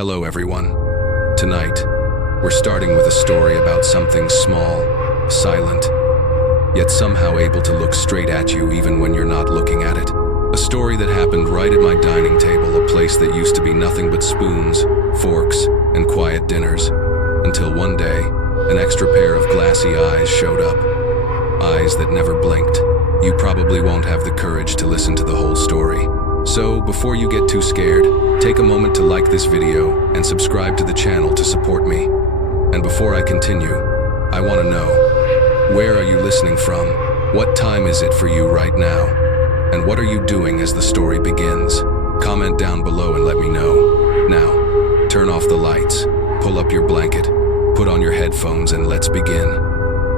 Hello everyone. Tonight, we're starting with a story about something small, silent, yet somehow able to look straight at you even when you're not looking at it. A story that happened right at my dining table, a place that used to be nothing but spoons, forks, and quiet dinners, until one day, an extra pair of glassy eyes showed up. Eyes that never blinked. You probably won't have the courage to listen to the whole story. So, before you get too scared, take a moment to like this video and subscribe to the channel to support me. And before I continue, I want to know, where are you listening from? What time is it for you right now? And what are you doing as the story begins? Comment down below and let me know. Now, turn off the lights, pull up your blanket, put on your headphones, and let's begin.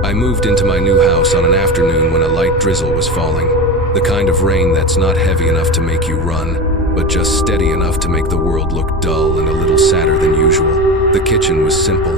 I moved into my new house on an afternoon when a light drizzle was falling. The kind of rain that's not heavy enough to make you run, but just steady enough to make the world look dull and a little sadder than usual. The kitchen was simple.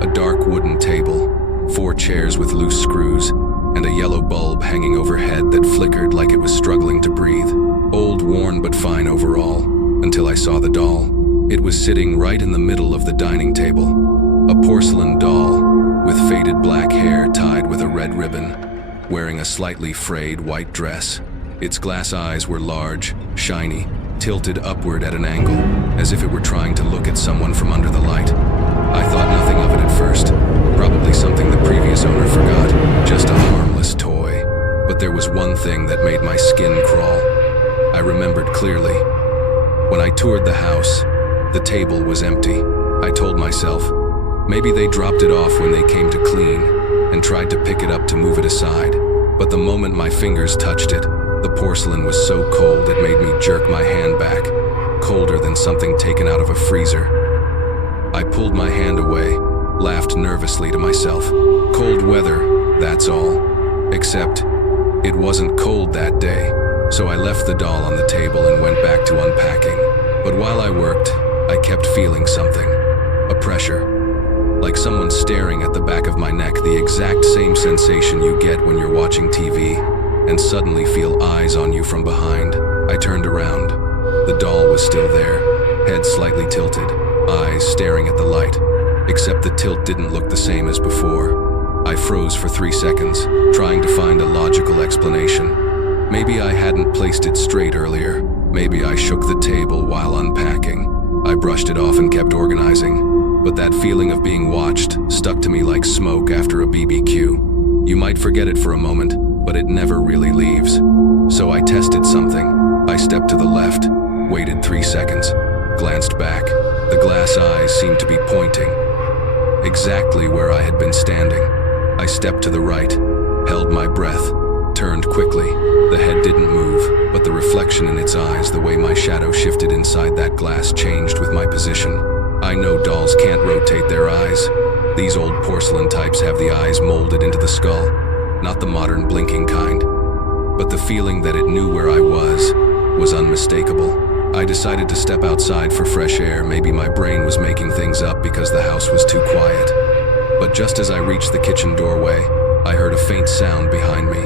A dark wooden table, 4 chairs with loose screws, and a yellow bulb hanging overhead that flickered like it was struggling to breathe. Old, worn, but fine overall, until I saw the doll. It was sitting right in the middle of the dining table. A porcelain doll, with faded black hair tied with a red ribbon, wearing a slightly frayed white dress. Its glass eyes were large, shiny, tilted upward at an angle, as if it were trying to look at someone from under the light. I thought nothing of it at first. Probably something the previous owner forgot, just a harmless toy. But there was one thing that made my skin crawl. I remembered clearly. When I toured the house, the table was empty. I told myself, maybe they dropped it off when they came to clean, and tried to pick it up to move it aside. But the moment my fingers touched it, the porcelain was so cold it made me jerk my hand back, colder than something taken out of a freezer. I pulled my hand away, laughed nervously to myself. Cold weather, that's all. Except, it wasn't cold that day, so I left the doll on the table and went back to unpacking. But while I worked, I kept feeling something. A pressure. Like someone staring at the back of my neck, the exact same sensation you get when you're watching TV and suddenly feel eyes on you from behind. I turned around. The doll was still there, head slightly tilted, eyes staring at the light, except the tilt didn't look the same as before. I froze for 3 seconds, trying to find a logical explanation. Maybe I hadn't placed it straight earlier. Maybe I shook the table while unpacking. I brushed it off and kept organizing. But that feeling of being watched stuck to me like smoke after a BBQ. You might forget it for a moment, but it never really leaves. So I tested something. I stepped to the left, waited 3 seconds, glanced back. The glass eyes seemed to be pointing exactly where I had been standing. I stepped to the right, held my breath, turned quickly. The head didn't move, but the reflection in its eyes, the way my shadow shifted inside that glass, changed with my position. I know dolls can't rotate their eyes. These old porcelain types have the eyes molded into the skull, not the modern blinking kind. But the feeling that it knew where I was unmistakable. I decided to step outside for fresh air. Maybe my brain was making things up because the house was too quiet. But just as I reached the kitchen doorway, I heard a faint sound behind me.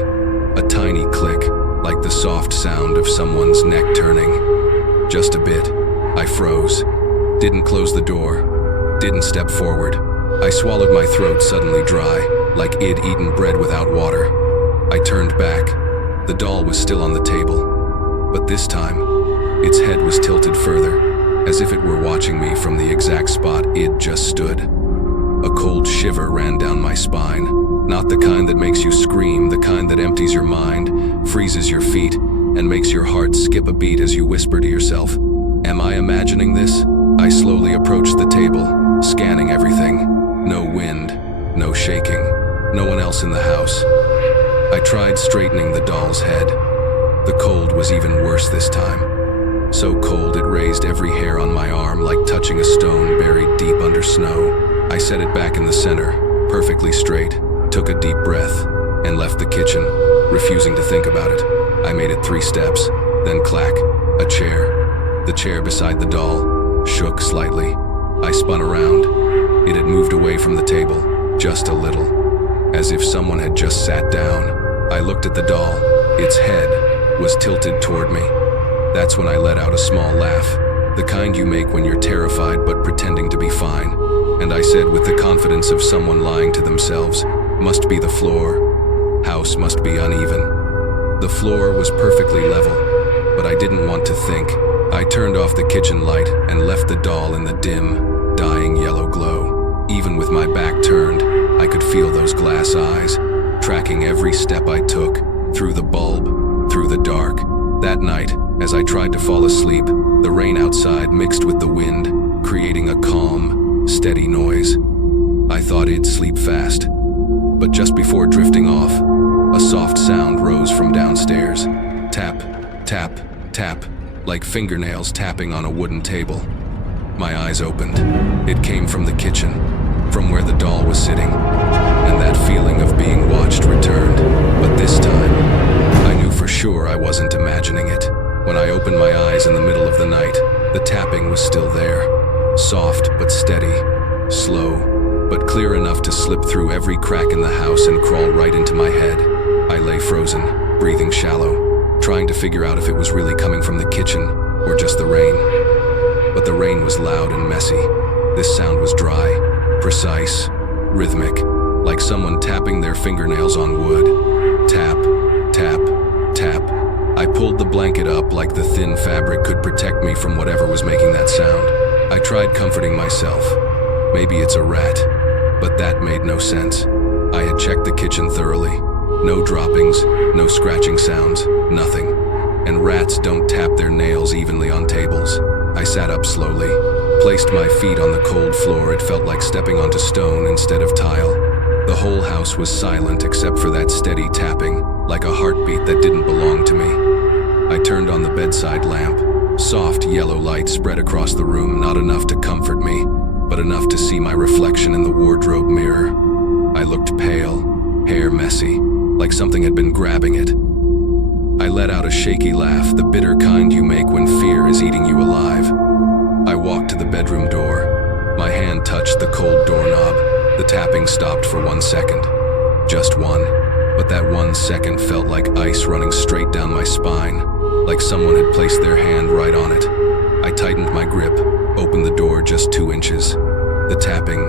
A tiny click, like the soft sound of someone's neck turning. Just a bit. I froze. Didn't close the door, didn't step forward. I swallowed my throat suddenly dry, like I'd eaten bread without water. I turned back. The doll was still on the table, but this time, its head was tilted further, as if it were watching me from the exact spot it just stood. A cold shiver ran down my spine, not the kind that makes you scream, the kind that empties your mind, freezes your feet, and makes your heart skip a beat as you whisper to yourself, "Am I imagining this?" I slowly approached the table, scanning everything. No wind, no shaking, no one else in the house. I tried straightening the doll's head. The cold was even worse this time. So cold it raised every hair on my arm like touching a stone buried deep under snow. I set it back in the center, perfectly straight, took a deep breath, and left the kitchen, refusing to think about it. I made it 3 steps, then clack, a chair. The chair beside the doll shook slightly. I spun around. It had moved away from the table, just a little, as if someone had just sat down. I looked at the doll. Its head was tilted toward me. That's when I let out a small laugh. The kind you make when you're terrified but pretending to be fine. And I said with the confidence of someone lying to themselves, "Must be the floor. House must be uneven." The floor was perfectly level, but I didn't want to think. I turned off the kitchen light and left the doll in the dim, dying yellow glow. Even with my back turned, I could feel those glass eyes, tracking every step I took, through the bulb, through the dark. That night, as I tried to fall asleep, the rain outside mixed with the wind, creating a calm, steady noise. I thought it'd sleep fast, but just before drifting off, a soft sound rose from downstairs. Tap, tap, tap, like fingernails tapping on a wooden table. My eyes opened. It came from the kitchen, from where the doll was sitting, and that feeling of being watched returned. But this time, I knew for sure I wasn't imagining it. When I opened my eyes in the middle of the night, the tapping was still there. Soft but steady, slow, but clear enough to slip through every crack in the house and crawl right into my head. I lay frozen, breathing shallow, trying to figure out if it was really coming from the kitchen or just the rain. But the rain was loud and messy. This sound was dry, precise, rhythmic, like someone tapping their fingernails on wood. Tap, tap, tap. I pulled the blanket up like the thin fabric could protect me from whatever was making that sound. I tried comforting myself. Maybe it's a rat, but that made no sense. I had checked the kitchen thoroughly. No droppings, no scratching sounds, nothing. And rats don't tap their nails evenly on tables. I sat up slowly, placed my feet on the cold floor. It felt like stepping onto stone instead of tile. The whole house was silent except for that steady tapping, like a heartbeat that didn't belong to me. I turned on the bedside lamp. Soft yellow light spread across the room, not enough to comfort me, but enough to see my reflection in the wardrobe mirror. I looked pale, hair messy, like something had been grabbing it. I let out a shaky laugh, the bitter kind you make when fear is eating you alive. I walked to the bedroom door. My hand touched the cold doorknob. The tapping stopped for 1 second. Just one. But that 1 second felt like ice running straight down my spine, like someone had placed their hand right on it. I tightened my grip, opened the door just 2 inches. The tapping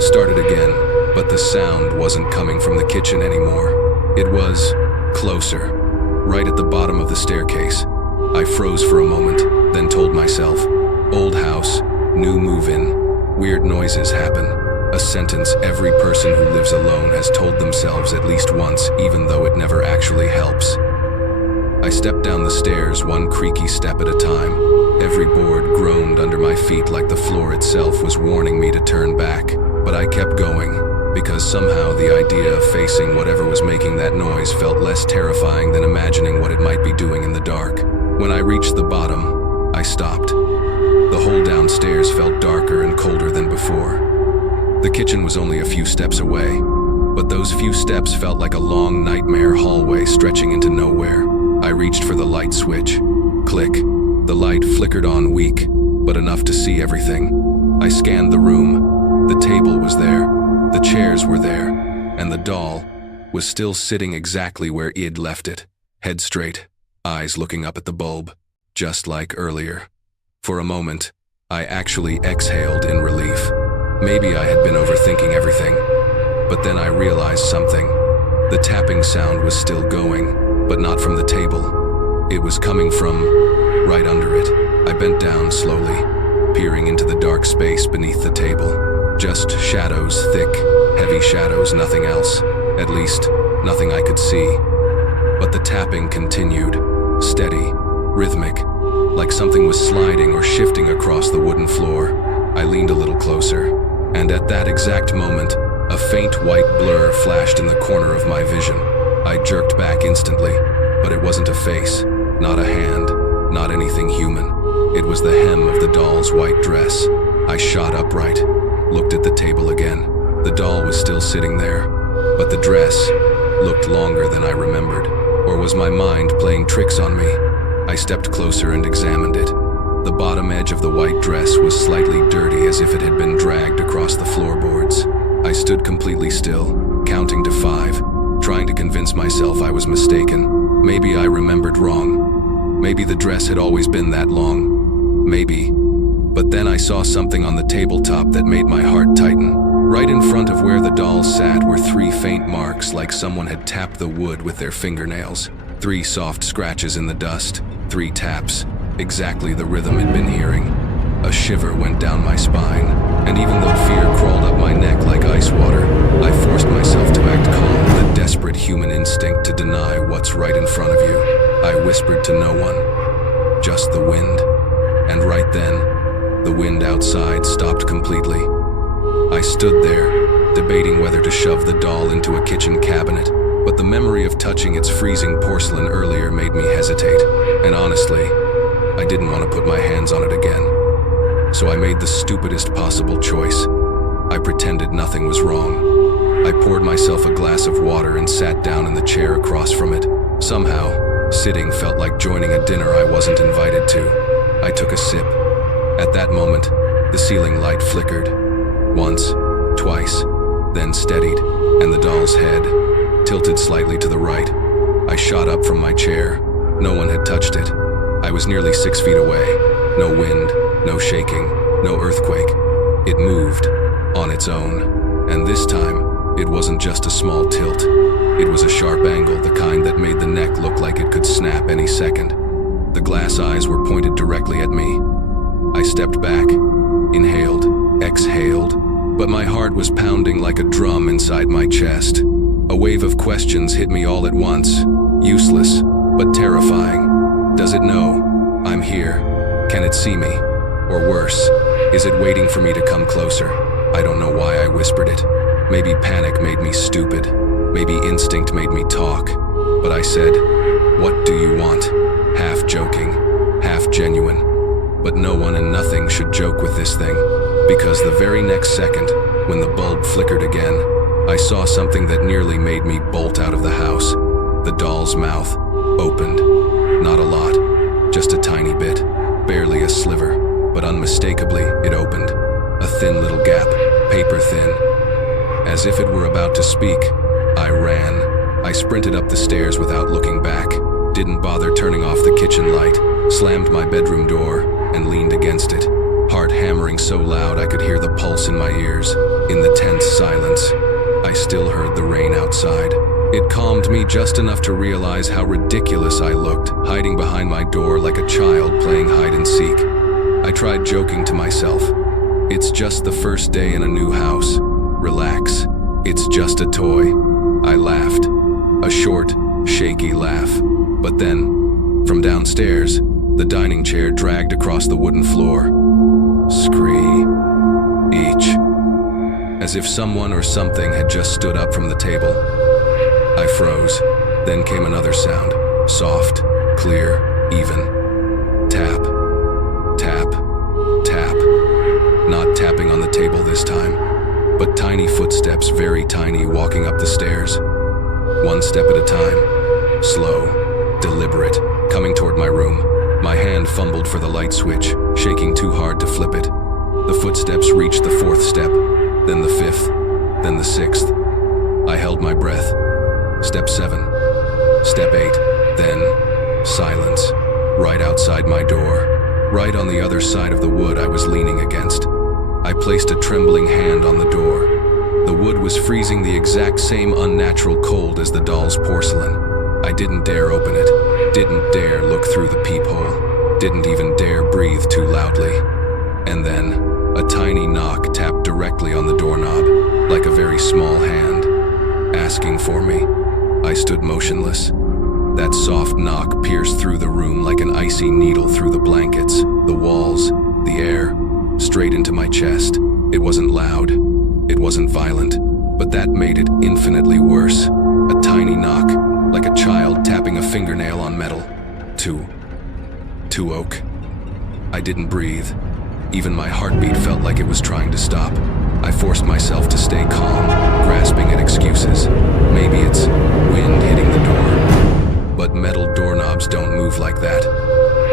started again, but the sound wasn't coming from the kitchen anymore. It was closer, right at the bottom of the staircase. I froze for a moment, then told myself, old house, new move-in, weird noises happen. A sentence every person who lives alone has told themselves at least once, even though it never actually helps. I stepped down the stairs, one creaky step at a time. Every board groaned under my feet like the floor itself was warning me to turn back. But I kept going, because somehow the idea of facing whatever was making that noise felt less terrifying than imagining what it might be doing in the dark. When I reached the bottom, I stopped. The whole downstairs felt darker and colder than before. The kitchen was only a few steps away, but those few steps felt like a long nightmare hallway stretching into nowhere. I reached for the light switch. Click. The light flickered on weak, but enough to see everything. I scanned the room. The table was there, the chairs were there, and the doll was still sitting exactly where Id left it, head straight, eyes looking up at the bulb, just like earlier. For a moment, I actually exhaled in relief. Maybe I had been overthinking everything, but then I realized something. The tapping sound was still going, but not from the table. It was coming from right under it. I bent down slowly, peering into the dark space beneath the table. Just shadows, thick, heavy shadows, nothing else. At least, nothing I could see. But the tapping continued, steady, rhythmic, like something was sliding or shifting across the wooden floor. I leaned a little closer, and at that exact moment, a faint white blur flashed in the corner of my vision. I jerked back instantly, but it wasn't a face, not a hand, not anything human. It was the hem of the doll's white dress. I shot upright, looked at the table again. The doll was still sitting there, but the dress looked longer than I remembered. Or was my mind playing tricks on me? I stepped closer and examined it. The bottom edge of the white dress was slightly dirty, as if it had been dragged across the floorboards. I stood completely still, counting to 5, trying to convince myself I was mistaken. Maybe I remembered wrong. Maybe the dress had always been that long. Maybe. But then I saw something on the tabletop that made my heart tighten. Right in front of where the dolls sat were 3 faint marks, like someone had tapped the wood with their fingernails. 3 soft scratches in the dust. 3 taps. Exactly the rhythm I'd been hearing. A shiver went down my spine, and even though fear crawled up my neck like ice water, I forced myself to act calm, the desperate human instinct to deny what's right in front of you. I whispered to no one. Just the wind. And right then, the wind outside stopped completely. I stood there, debating whether to shove the doll into a kitchen cabinet, but the memory of touching its freezing porcelain earlier made me hesitate, and honestly, I didn't want to put my hands on it again. So I made the stupidest possible choice. I pretended nothing was wrong. I poured myself a glass of water and sat down in the chair across from it. Somehow, sitting felt like joining a dinner I wasn't invited to. I took a sip. At that moment, the ceiling light flickered. Once, twice, then steadied, and the doll's head tilted slightly to the right. I shot up from my chair. No one had touched it. I was nearly 6 feet away. No wind, no shaking, no earthquake. It moved, on its own. And this time, it wasn't just a small tilt. It was a sharp angle, the kind that made the neck look like it could snap any second. The glass eyes were pointed directly at me. I stepped back, inhaled, exhaled, but my heart was pounding like a drum inside my chest. A wave of questions hit me all at once, useless, but terrifying. Does it know I'm here? Can it see me? Or worse, is it waiting for me to come closer? I don't know why I whispered it. Maybe panic made me stupid. Maybe instinct made me talk. But I said, "What do you want?" Half joking, half genuine. But no one and nothing should joke with this thing. Because the very next second, when the bulb flickered again, I saw something that nearly made me bolt out of the house. The doll's mouth opened. Not a lot, just a tiny bit. Barely a sliver, but unmistakably it opened. A thin little gap, paper thin. As if it were about to speak, I ran. I sprinted up the stairs without looking back, didn't bother turning off the kitchen light, slammed my bedroom door, and leaned against it, heart hammering so loud I could hear the pulse in my ears. In the tense silence, I still heard the rain outside. It calmed me just enough to realize how ridiculous I looked, hiding behind my door like a child playing hide and seek. I tried joking to myself. It's just the first day in a new house. Relax. It's just a toy. I laughed. A short, shaky laugh. But then, from downstairs, the dining chair dragged across the wooden floor. Screech. As if someone or something had just stood up from the table. I froze. Then came another sound. Soft, clear, even. Tap. Tap. Tap. Not tapping on the table this time, but tiny footsteps, very tiny, walking up the stairs. One step at a time. Slow, deliberate, coming toward my room. My hand fumbled for the light switch, shaking too hard to flip it. The footsteps reached the 4th step, then the 5th, then the 6th. I held my breath. Step 7, step 8, then silence, right outside my door, right on the other side of the wood I was leaning against. I placed a trembling hand on the door. The wood was freezing the exact same unnatural cold as the doll's porcelain. I didn't dare open it, didn't dare look through the peephole, didn't even dare breathe too loudly. And then, a tiny knock tapped directly on the doorknob, like a very small hand, asking for me. I stood motionless. That soft knock pierced through the room like an icy needle through the blankets, the walls, the air, straight into my chest. It wasn't loud, it wasn't violent, but that made it infinitely worse. A tiny knock, like a child tapping a fingernail on metal. Two oak. I didn't breathe. Even my heartbeat felt like it was trying to stop. I forced myself to stay calm, grasping at excuses. Maybe it's wind hitting the door. But metal doorknobs don't move like that.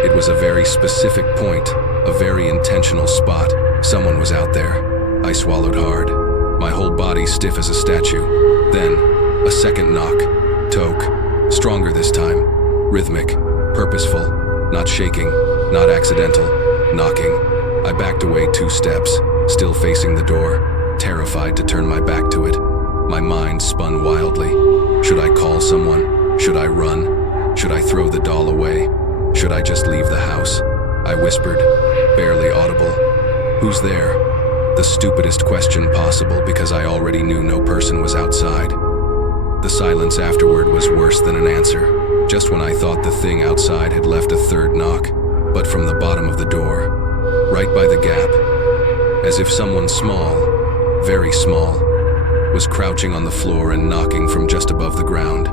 It was a very specific point, a very intentional spot. Someone was out there. I swallowed hard, my whole body stiff as a statue. Then, a second knock. Toke. Stronger this time. Rhythmic. Purposeful. Not shaking. Not accidental. knocking. I backed away 2 steps, still facing the door, terrified to turn my back to it. My mind spun wildly. Should I call someone? Should I run? Should I throw the doll away? Should I just leave the house? I whispered, barely audible. Who's there? The stupidest question possible because I already knew no person was outside. The silence afterward was worse than an answer, just when I thought the thing outside had left a 3rd knock, but from the bottom of the door, right by the gap, as if someone small, very small, was crouching on the floor and knocking from just above the ground.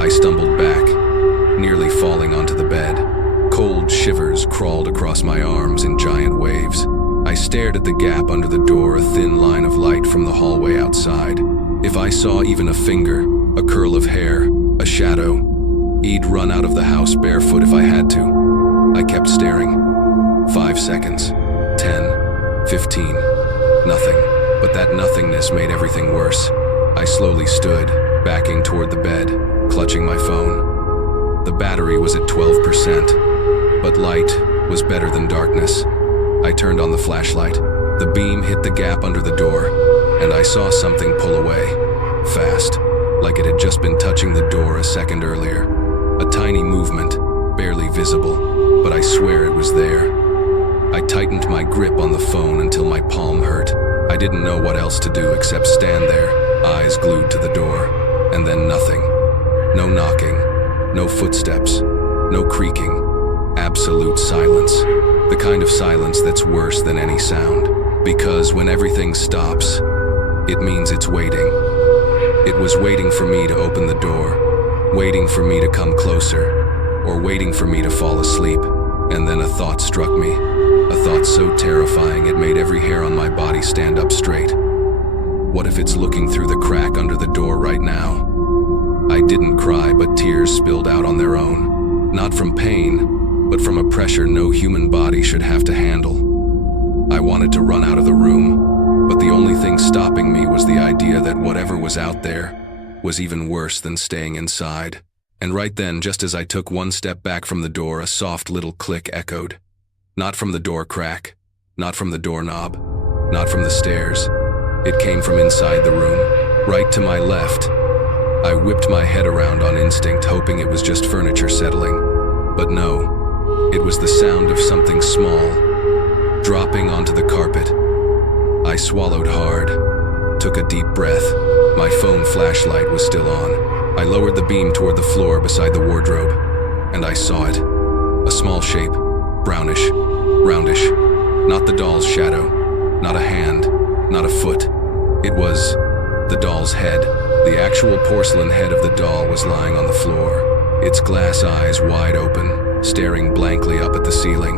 I stumbled back, nearly falling onto the bed. Cold shivers crawled across my arms in giant waves. I stared at the gap under the door, a thin line of light from the hallway outside. If I saw even a finger, a curl of hair, a shadow, I'd run out of the house barefoot if I had to. I kept staring. 5 seconds, 10, 15, nothing. But that nothingness made everything worse. I slowly stood, backing toward the bed, clutching my phone. The battery was at 12%, but light was better than darkness. I turned on the flashlight. The beam hit the gap under the door, and I saw something pull away, fast, like it had just been touching the door a second earlier. A tiny movement, barely visible, but I swear it was there. I tightened my grip on the phone until my palm hurt. I didn't know what else to do except stand there, eyes glued to the door, and then nothing. No knocking, no footsteps, no creaking. Absolute silence. The kind of silence that's worse than any sound. Because when everything stops, it means it's waiting. It was waiting for me to open the door, waiting for me to come closer, or waiting for me to fall asleep. And then a thought struck me. A thought so terrifying it made every hair on my body stand up straight. What if it's looking through the crack under the door right now? I didn't cry, but tears spilled out on their own. Not from pain, but from a pressure no human body should have to handle. I wanted to run out of the room, but the only thing stopping me was the idea that whatever was out there was even worse than staying inside. And right then, just as I took 1 step back from the door, a soft little click echoed. Not from the door crack, not from the doorknob, not from the stairs. It came from inside the room, right to my left. I whipped my head around on instinct, hoping it was just furniture settling. But no, it was the sound of something small, dropping onto the carpet. I swallowed hard, took a deep breath. My phone flashlight was still on. I lowered the beam toward the floor beside the wardrobe, and I saw it. A small shape, brownish, roundish. Not the doll's shadow, not a hand, not a foot. It was the doll's head. The actual porcelain head of the doll was lying on the floor, its glass eyes wide open, staring blankly up at the ceiling.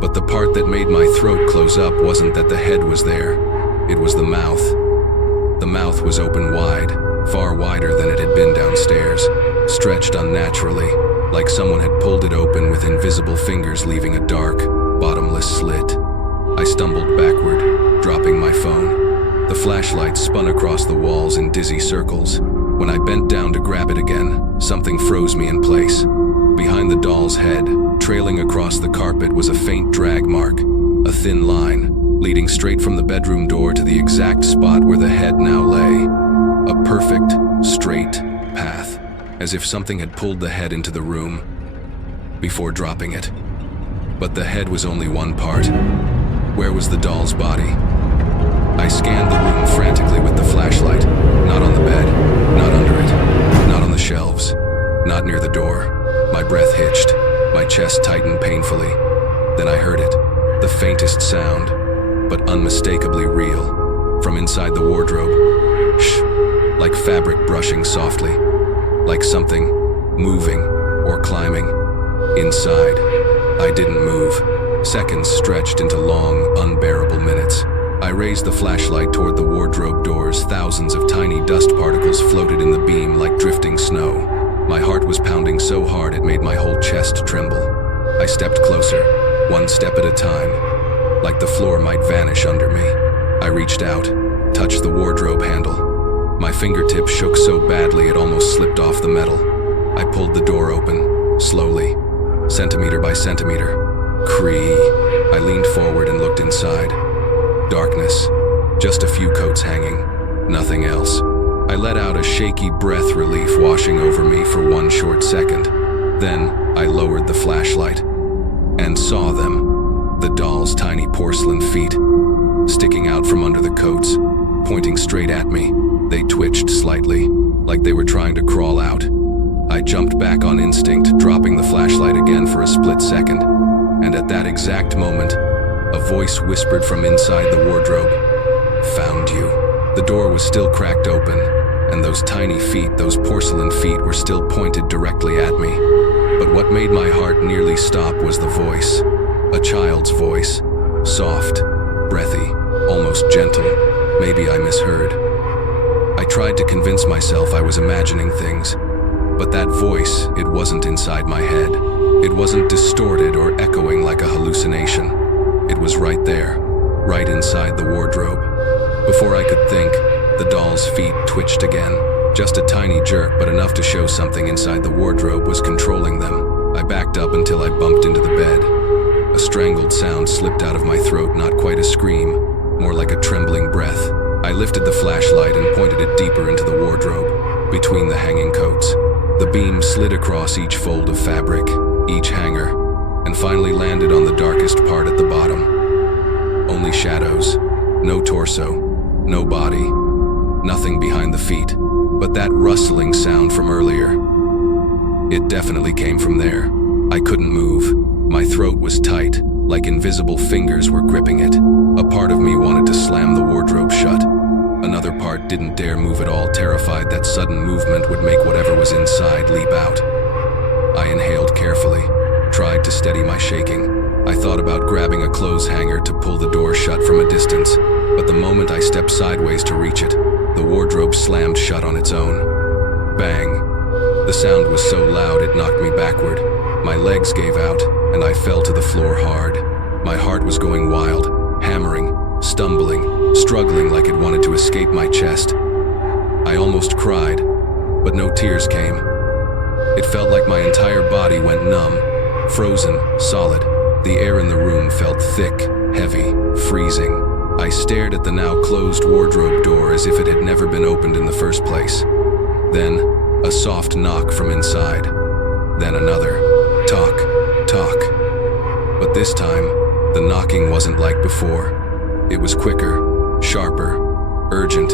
But the part that made my throat close up wasn't that the head was there. It was the mouth. The mouth was open wide, far wider than it had been downstairs, stretched unnaturally, like someone had pulled it open with invisible fingers, leaving a dark, bottomless slit. I stumbled backward, dropping my phone. The flashlight spun across the walls in dizzy circles. When I bent down to grab it again, something froze me in place. Behind the doll's head, trailing across the carpet, was a faint drag mark, a thin line, leading straight from the bedroom door to the exact spot where the head now lay. A perfect, straight path, as if something had pulled the head into the room before dropping it. But the head was only one part. Where was the doll's body? I scanned the room frantically with the flashlight. Not on the bed, not under it, not on the shelves, not near the door. My breath hitched, my chest tightened painfully. Then I heard it, the faintest sound, but unmistakably real, from inside the wardrobe. Shh, like fabric brushing softly, like something moving or climbing. Inside, I didn't move. Seconds stretched into long, unbearable minutes. I raised the flashlight toward the wardrobe doors. Thousands of tiny dust particles floated in the beam like drifting snow. My heart was pounding so hard it made my whole chest tremble. I stepped closer, 1 step at a time, like the floor might vanish under me. I reached out, touched the wardrobe handle. My fingertips shook so badly it almost slipped off the metal. I pulled the door open, slowly, centimeter by centimeter. Cree. I leaned forward and looked inside. Darkness. Just a few coats hanging. Nothing else. I let out a shaky breath, relief washing over me for one short second. Then I lowered the flashlight and saw them. The doll's tiny porcelain feet, sticking out from under the coats, pointing straight at me. They twitched slightly, like they were trying to crawl out. I jumped back on instinct, dropping the flashlight again for a split second. And at that exact moment, a voice whispered from inside the wardrobe, "Found you." The door was still cracked open, and those tiny feet, those porcelain feet, were still pointed directly at me. But what made my heart nearly stop was the voice. A child's voice. Soft, breathy, almost gentle. Maybe I misheard. I tried to convince myself I was imagining things. But that voice, it wasn't inside my head. It wasn't distorted or echoing like a hallucination. It was right there, right inside the wardrobe. Before I could think, the doll's feet twitched again. Just a tiny jerk, but enough to show something inside the wardrobe was controlling them. I backed up until I bumped into the bed. A strangled sound slipped out of my throat, not quite a scream, more like a trembling breath. I lifted the flashlight and pointed it deeper into the wardrobe, between the hanging coats. The beam slid across each fold of fabric, each hanger, and finally landed on the darkest part at the bottom. Only shadows, no torso, no body, nothing behind the feet, but that rustling sound from earlier. It definitely came from there. I couldn't move. My throat was tight, like invisible fingers were gripping it. A part of me wanted to slam the wardrobe shut. Another part didn't dare move at all, terrified that sudden movement would make whatever was inside leap out. I inhaled carefully, tried to steady my shaking. I thought about grabbing a clothes hanger to pull the door shut from a distance, but the moment I stepped sideways to reach it, the wardrobe slammed shut on its own. Bang. The sound was so loud it knocked me backward. My legs gave out, and I fell to the floor hard. My heart was going wild, hammering, stumbling, struggling like it wanted to escape my chest. I almost cried, but no tears came. It felt like my entire body went numb, frozen, solid. The air in the room felt thick, heavy, freezing. I stared at the now closed wardrobe door as if it had never been opened in the first place. Then, a soft knock from inside. Then another. Talk, talk. But this time, the knocking wasn't like before. It was quicker, sharper, urgent.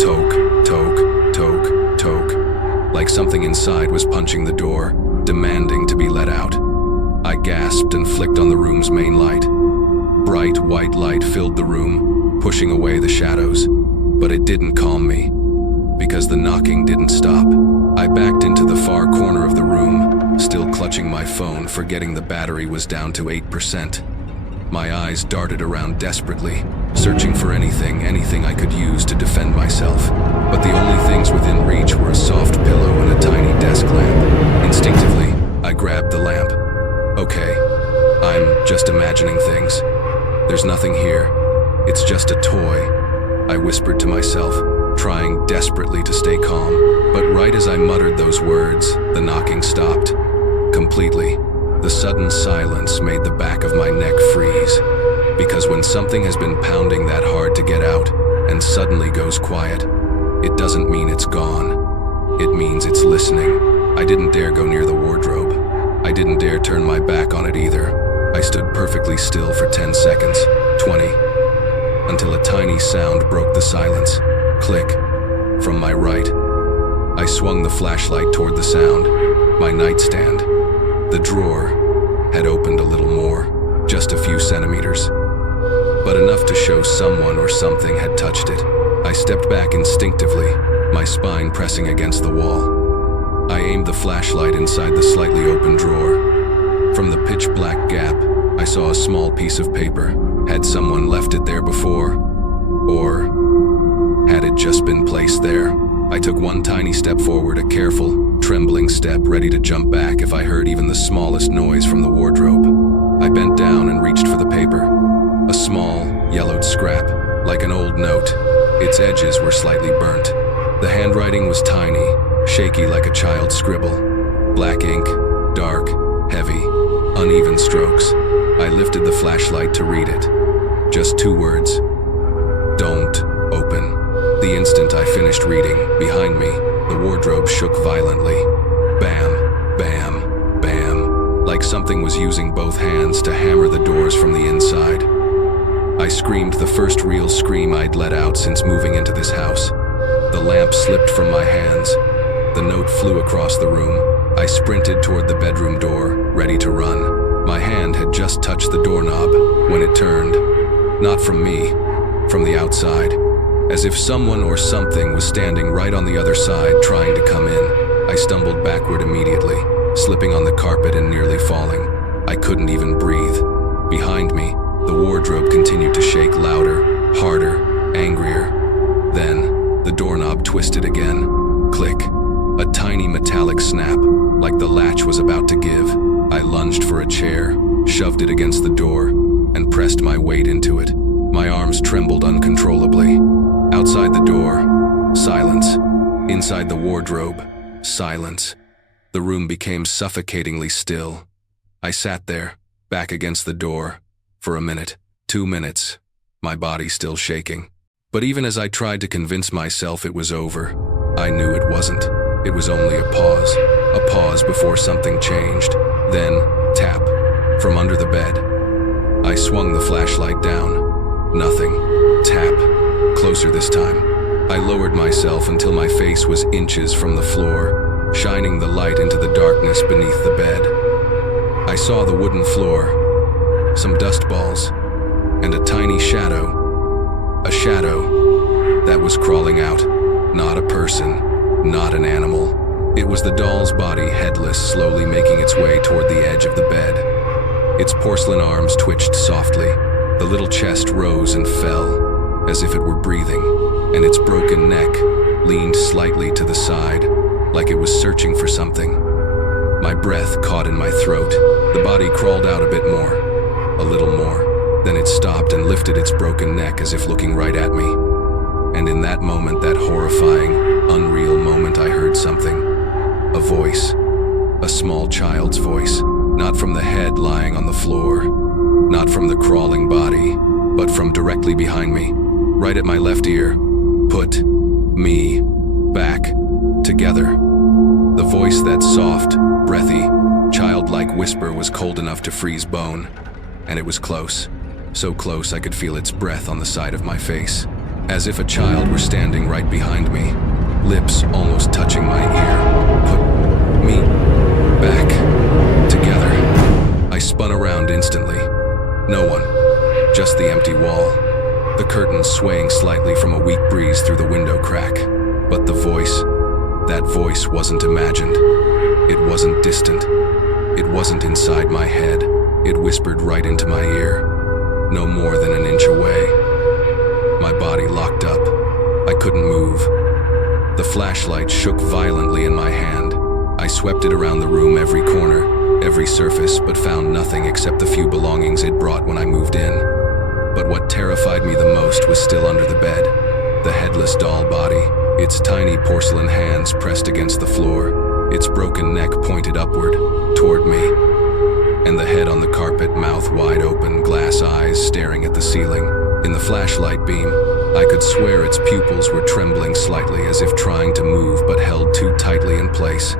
Toke, toke, toke, toke. Like something inside was punching the door, demanding to be let out. I gasped and flicked on the room's main light. Bright white light filled the room, pushing away the shadows. But it didn't calm me, because the knocking didn't stop. I backed into the far corner of the room, still clutching my phone, forgetting the battery was down to 8%. My eyes darted around desperately, searching for anything I could use to defend myself. But the only things within reach were a soft pillow and a tiny desk lamp. Instinctively, I grabbed the lamp. Okay, I'm just imagining things. There's nothing here. It's just a toy, I whispered to myself, trying desperately to stay calm. But right as I muttered those words, the knocking stopped. Completely. The sudden silence made the back of my neck freeze. Because when something has been pounding that hard to get out, and suddenly goes quiet, it doesn't mean it's gone. It means it's listening. I didn't dare go near the wardrobe. I didn't dare turn my back on it either. I stood perfectly still for 10 seconds, 20, until a tiny sound broke the silence. Click. From my right. I swung the flashlight toward the sound. My nightstand. The drawer had opened a little more, just a few centimeters, but enough to show someone or something had touched it. I stepped back instinctively, my spine pressing against the wall. I aimed the flashlight inside the slightly open drawer. From the pitch-black gap, I saw a small piece of paper. Had someone left it there before? Or had it just been placed there? I took one tiny step forward, a careful, trembling step, ready to jump back if I heard even the smallest noise from the wardrobe. I bent down and reached for the paper. A small, yellowed scrap, like an old note. Its edges were slightly burnt. The handwriting was tiny, shaky like a child's scribble. Black ink, dark, heavy, uneven strokes. I lifted the flashlight to read it. Just 2 words. Don't open. The instant I finished reading, behind me, the wardrobe shook violently. Bam, bam, bam, like something was using both hands to hammer the doors from the inside. I screamed the first real scream I'd let out since moving into this house. The lamp slipped from my hands. The note flew across the room. I sprinted toward the bedroom door, ready to run. My hand had just touched the doorknob when it turned. Not from me, from the outside. As if someone or something was standing right on the other side trying to come in. I stumbled backward immediately, slipping on the carpet and nearly falling. I couldn't even breathe. Behind me, the wardrobe continued to shake louder, harder, angrier. Then, the doorknob twisted again. Click. A tiny metallic snap, like the latch was about to give. I lunged for a chair, shoved it against the door, and pressed my weight into it. My arms trembled uncontrollably. Outside the door, silence. Inside the wardrobe, silence. The room became suffocatingly still. I sat there, back against the door, for a minute, 2 minutes, my body still shaking. But even as I tried to convince myself it was over, I knew it wasn't. It was only a pause before something changed. Then, tap, from under the bed. I swung the flashlight down. Nothing. Tap, closer this time. I lowered myself until my face was inches from the floor, shining the light into the darkness beneath the bed. I saw the wooden floor, some dust balls, and a tiny shadow. A shadow that was crawling out. Not a person. Not an animal. It was the doll's body, headless, slowly making its way toward the edge of the bed. Its porcelain arms twitched softly. The little chest rose and fell, as if it were breathing, and its broken neck leaned slightly to the side, like it was searching for something. My breath caught in my throat. The body crawled out a bit more, a little more. Then it stopped and lifted its broken neck as if looking right at me. And in that moment, that horrifying, unreal moment, I heard something. A voice. A small child's voice. Not from the head lying on the floor. Not from the crawling body, but from directly behind me, right at my left ear. Put me back together. The voice, that soft, breathy, childlike whisper was cold enough to freeze bone. And it was close. So close I could feel its breath on the side of my face. As if a child were standing right behind me, lips almost touching my ear. Put me back together. I spun around instantly. No one, just the empty wall. The curtains swaying slightly from a weak breeze through the window crack. But the voice, that voice wasn't imagined. It wasn't distant. It wasn't inside my head. It whispered right into my ear, no more than an inch away. My body locked up. I couldn't move. The flashlight shook violently in my hand. I swept it around the room, every corner, every surface, but found nothing except the few belongings it brought when I moved in. But what terrified me the most was still under the bed. The headless doll body, its tiny porcelain hands pressed against the floor, its broken neck pointed upward, toward me, and the head on the carpet, mouth wide open, glass eyes staring at the ceiling. In the flashlight beam, I could swear its pupils were trembling slightly, as if trying to move but held too tightly in place.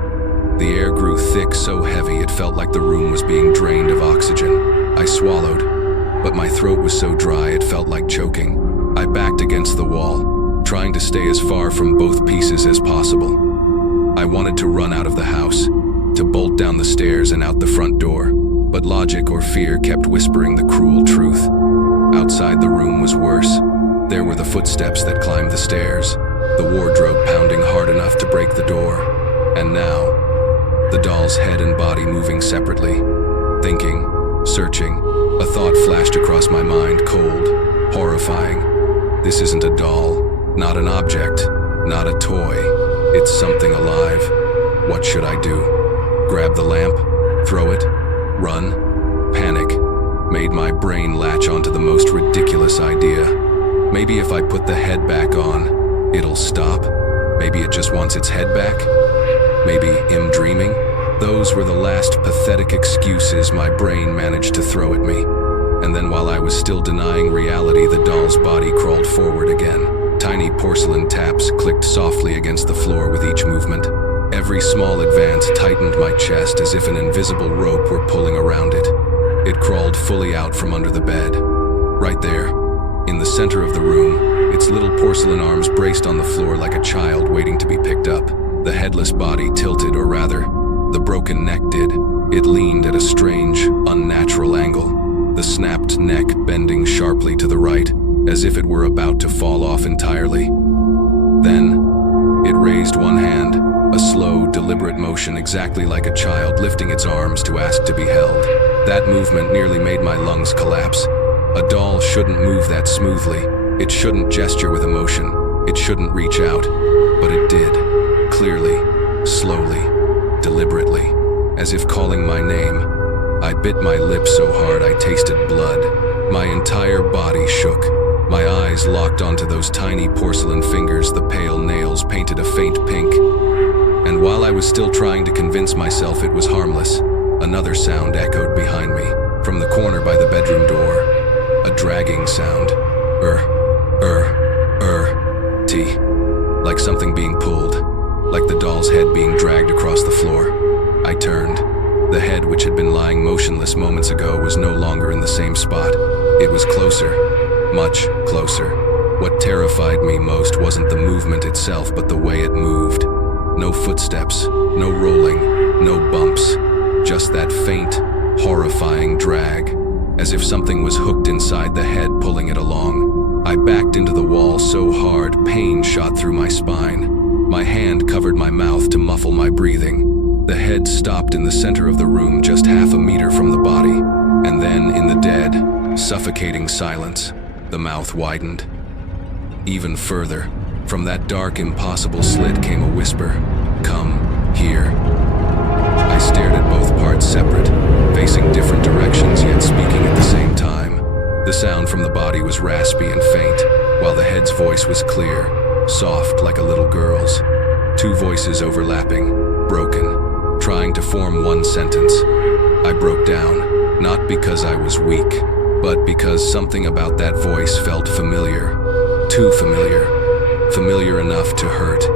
The air grew thick, so heavy it felt like the room was being drained of oxygen. I swallowed, but my throat was so dry it felt like choking. I backed against the wall, trying to stay as far from both pieces as possible. I wanted to run out of the house, to bolt down the stairs and out the front door, but logic or fear kept whispering the cruel truth. Outside the room was worse. There were the footsteps that climbed the stairs, the wardrobe pounding hard enough to break the door, and now, the doll's head and body moving separately. Thinking, searching, a thought flashed across my mind, cold, horrifying. This isn't a doll, not an object, not a toy. It's something alive. What should I do? Grab the lamp? Throw it? Run? Panic made my brain latch onto the most ridiculous idea. Maybe if I put the head back on, it'll stop. Maybe it just wants its head back. Maybe I'm dreaming. Those were the last pathetic excuses my brain managed to throw at me. And then while I was still denying reality, the doll's body crawled forward again. Tiny porcelain taps clicked softly against the floor with each movement. Every small advance tightened my chest as if an invisible rope were pulling around it. It crawled fully out from under the bed. Right there, in the center of the room, its little porcelain arms braced on the floor like a child waiting to be picked up. The headless body tilted, or rather, the broken neck did. It leaned at a strange, unnatural angle, the snapped neck bending sharply to the right, as if it were about to fall off entirely. Then, it raised one hand, a slow, deliberate motion exactly like a child lifting its arms to ask to be held. That movement nearly made my lungs collapse. A doll shouldn't move that smoothly. It shouldn't gesture with emotion. It shouldn't reach out. But it did. Clearly, slowly, deliberately, as if calling my name. I bit my lip so hard I tasted blood. My entire body shook. My eyes locked onto those tiny porcelain fingers, the pale nails painted a faint pink. And while I was still trying to convince myself it was harmless, another sound echoed behind me, from the corner by the bedroom door. A dragging sound. T. Like something being pulled. Like the doll's head being dragged across the floor. I turned. The head, which had been lying motionless moments ago, was no longer in the same spot. It was closer. Much closer. What terrified me most wasn't the movement itself, but the way it moved. No footsteps, no rolling, no bumps. Just that faint, horrifying drag, as if something was hooked inside the head pulling it along. I backed into the wall so hard, pain shot through my spine. My hand covered my mouth to muffle my breathing. The head stopped in the center of the room, just half a meter from the body. And then, in the dead, suffocating silence, the mouth widened. Even further, from that dark, impossible slit came a whisper, "Come here." I stared at both parts separate, facing different directions yet speaking at the same time. The sound from the body was raspy and faint, while the head's voice was clear, soft like a little girl's. Two voices overlapping, broken, trying to form one sentence. I broke down, not because I was weak, but because something about that voice felt familiar. Too familiar. Familiar enough to hurt.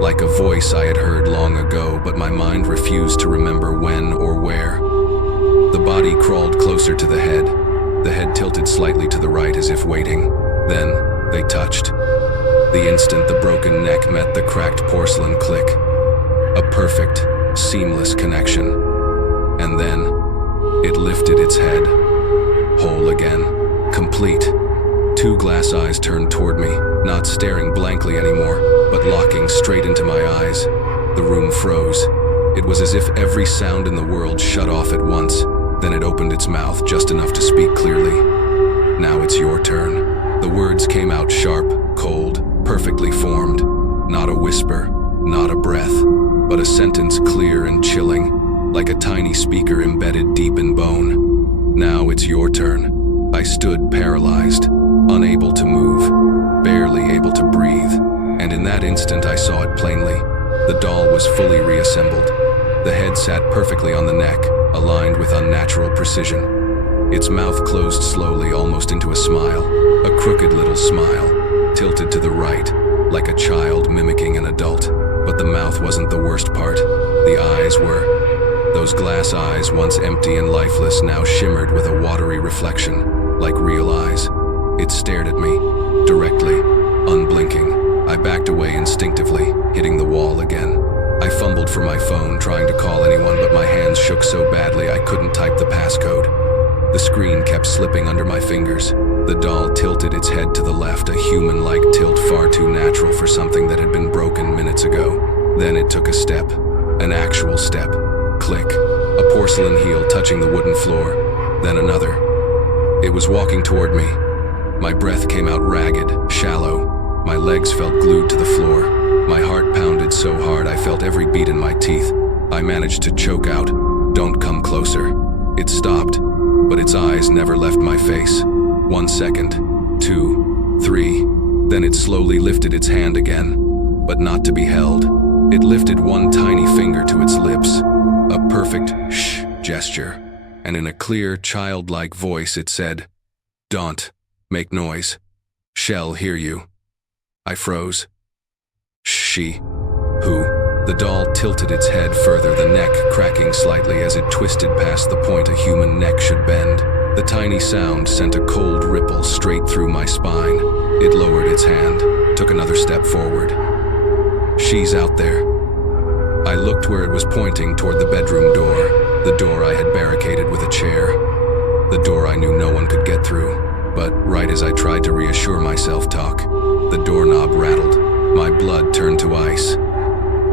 Like a voice I had heard long ago, but my mind refused to remember when or where. The body crawled closer to the head. The head tilted slightly to the right as if waiting. Then, they touched. The instant the broken neck met the cracked porcelain click. A perfect, seamless connection. And then, it lifted its head. Whole again. Complete. Two glass eyes turned toward me, not staring blankly anymore, but locking straight into my eyes. The room froze. It was as if every sound in the world shut off at once. Then it opened its mouth just enough to speak clearly. "Now it's your turn." The words came out sharp, cold, perfectly formed. Not a whisper, not a breath, but a sentence clear and chilling, like a tiny speaker embedded deep in bone. "Now it's your turn." I stood paralyzed, unable to move, barely able to breathe, and in that instant I saw it plainly. The doll was fully reassembled. The head sat perfectly on the neck, aligned with unnatural precision. Its mouth closed slowly, almost into a smile, a crooked little smile, tilted to the right, like a child mimicking an adult. But the mouth wasn't the worst part. The eyes were. Those glass eyes, once empty and lifeless, now shimmered with a watery reflection, like real eyes. It stared at me, directly, unblinking. I backed away instinctively, hitting the wall again. I fumbled for my phone, trying to call anyone, but my hands shook so badly I couldn't type the passcode. The screen kept slipping under my fingers. The doll tilted its head to the left, a human-like tilt far too natural for something that had been broken minutes ago. Then it took a step, an actual step. Click, a porcelain heel touching the wooden floor, then another. It was walking toward me. My breath came out ragged, shallow. My legs felt glued to the floor. My heart pounded so hard I felt every beat in my teeth. I managed to choke out, "Don't come closer." It stopped, but its eyes never left my face. 1 second, 2, 3, then it slowly lifted its hand again, but not to be held. It lifted one tiny finger to its lips, a perfect shh gesture, and in a clear, childlike voice it said, "Don't make noise. Shall hear you." I froze. She? Who? The doll tilted its head further, the neck cracking slightly as it twisted past the point a human neck should bend. The tiny sound sent a cold ripple straight through my spine. It lowered its hand, took another step forward. "She's out there." I looked where it was pointing, toward the bedroom door, the door I had barricaded with a chair, the door I knew no one could get through. But right as I tried to reassure myself, talk, the doorknob rattled. My blood turned to ice.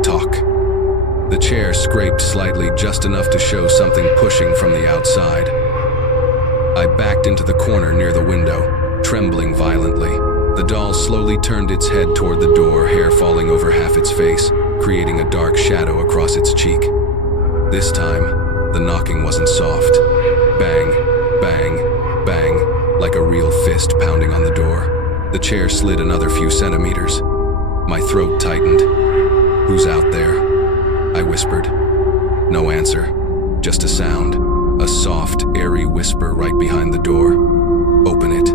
Talk. The chair scraped slightly, just enough to show something pushing from the outside. I backed into the corner near the window, trembling violently. The doll slowly turned its head toward the door, hair falling over half its face, creating a dark shadow across its cheek. This time, the knocking wasn't soft. Bang, bang, bang, like a real fist pounding on the door. The chair slid another few centimeters. My throat tightened. "Who's out there?" I whispered. No answer, just a sound, a soft, airy whisper right behind the door. "Open it."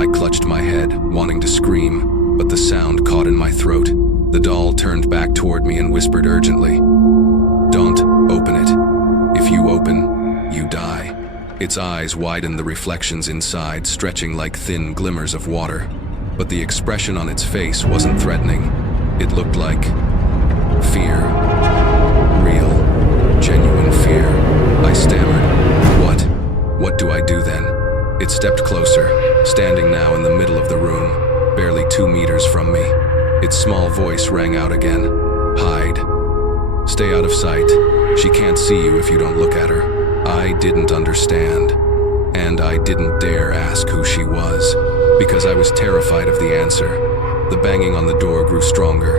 I clutched my head, wanting to scream, but the sound caught in my throat. The doll turned back toward me and whispered urgently, "Don't open it. If you open, you die." Its eyes widened, the reflections inside stretching like thin glimmers of water. But the expression on its face wasn't threatening. It looked like fear. Real, genuine fear. I stammered. What do I do then? It stepped closer, standing now in the middle of the room, barely 2 meters from me. Its small voice rang out again. "Hide. Stay out of sight. She can't see you if you don't look at her." I didn't understand, and I didn't dare ask who she was, because I was terrified of the answer. The banging on the door grew stronger.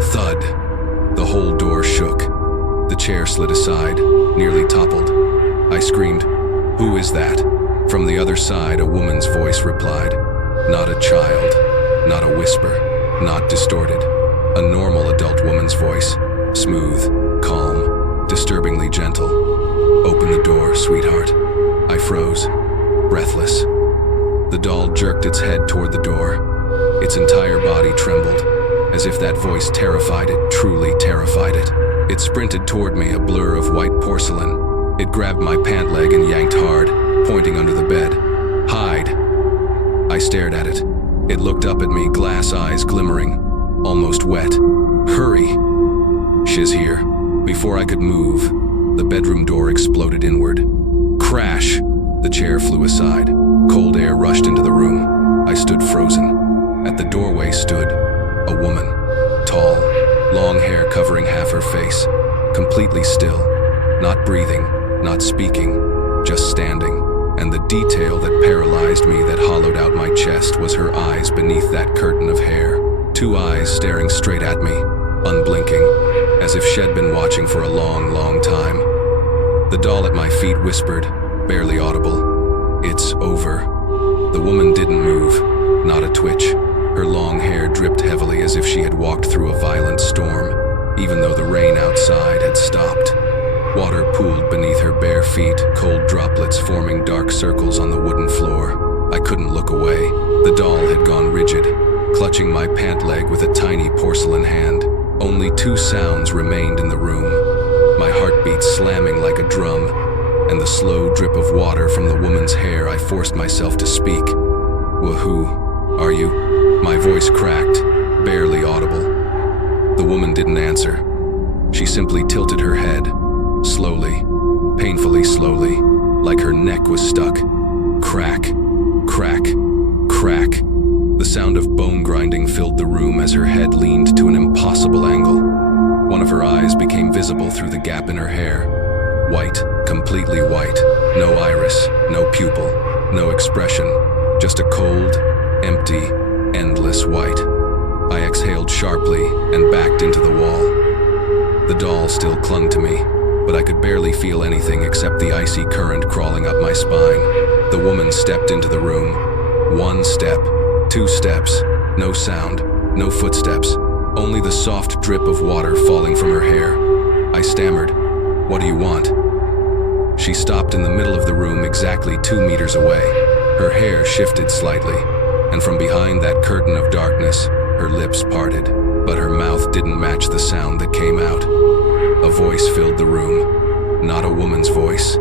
Thud. The whole door shook. The chair slid aside, nearly toppled. I screamed, "Who is that?" From the other side, a woman's voice replied. Not a child, not a whisper, not distorted. A normal adult woman's voice, smooth, calm, disturbingly gentle. "Open the door, sweetheart." I froze, breathless. The doll jerked its head toward the door. Its entire body trembled, as if that voice terrified it, truly terrified it. It sprinted toward me, a blur of white porcelain. It grabbed my pant leg and yanked hard, pointing under the bed. "Hide." I stared at it. It looked up at me, glass eyes glimmering, almost wet. "Hurry." "She's here." Before I could move, the bedroom door exploded inward. Crash! The chair flew aside. Cold air rushed into the room. I stood frozen. At the doorway stood a woman, tall, long hair covering half her face, completely still, not breathing, not speaking, just standing. And the detail that paralyzed me, that hollowed out my chest, was her eyes beneath that curtain of hair. 2 eyes staring straight at me, unblinking, as if she'd been watching for a long, long time. The doll at my feet whispered, barely audible, "It's over." The woman didn't move, not a twitch. Her long hair dripped heavily as if she had walked through a violent storm, even though the rain outside had stopped. Water pooled beneath her bare feet, cold droplets forming dark circles on the wooden floor. I couldn't look away. The doll had gone rigid, clutching my pant leg with a tiny porcelain hand. Only 2 sounds remained in the room. My heartbeat slamming like a drum, and the slow drip of water from the woman's hair. I forced myself to speak. "Who are you?" My voice cracked, barely audible. The woman didn't answer. She simply tilted her head, slowly, painfully slowly, like her neck was stuck. Crack, crack, crack. The sound of bone grinding filled the room as her head leaned to an impossible angle. One of her eyes became visible through the gap in her hair. White, completely white. No iris, no pupil, no expression. Just a cold, empty, endless white. I exhaled sharply and backed into the wall. The doll still clung to me, but I could barely feel anything except the icy current crawling up my spine. The woman stepped into the room. 1 step, 2 steps, no sound, no footsteps, only the soft drip of water falling from her hair. I stammered, What do you want?" She stopped in the middle of the room, exactly 2 meters away. Her hair shifted slightly, and from behind that curtain of darkness, her lips parted, but her mouth didn't match the sound that came out. A voice filled the room, not a woman's voice,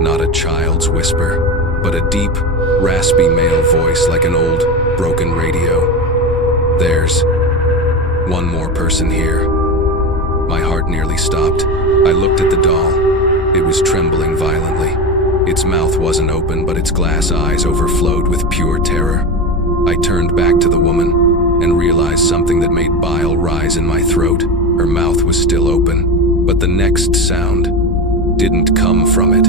not a child's whisper, but a deep, raspy male voice like an old, broken radio. "There's one more person here." My heart nearly stopped. I looked at the doll. It was trembling violently. Its mouth wasn't open, but its glass eyes overflowed with pure terror. I turned back to the woman and realized something that made bile rise in my throat. Her mouth was still open, but the next sound didn't come from it.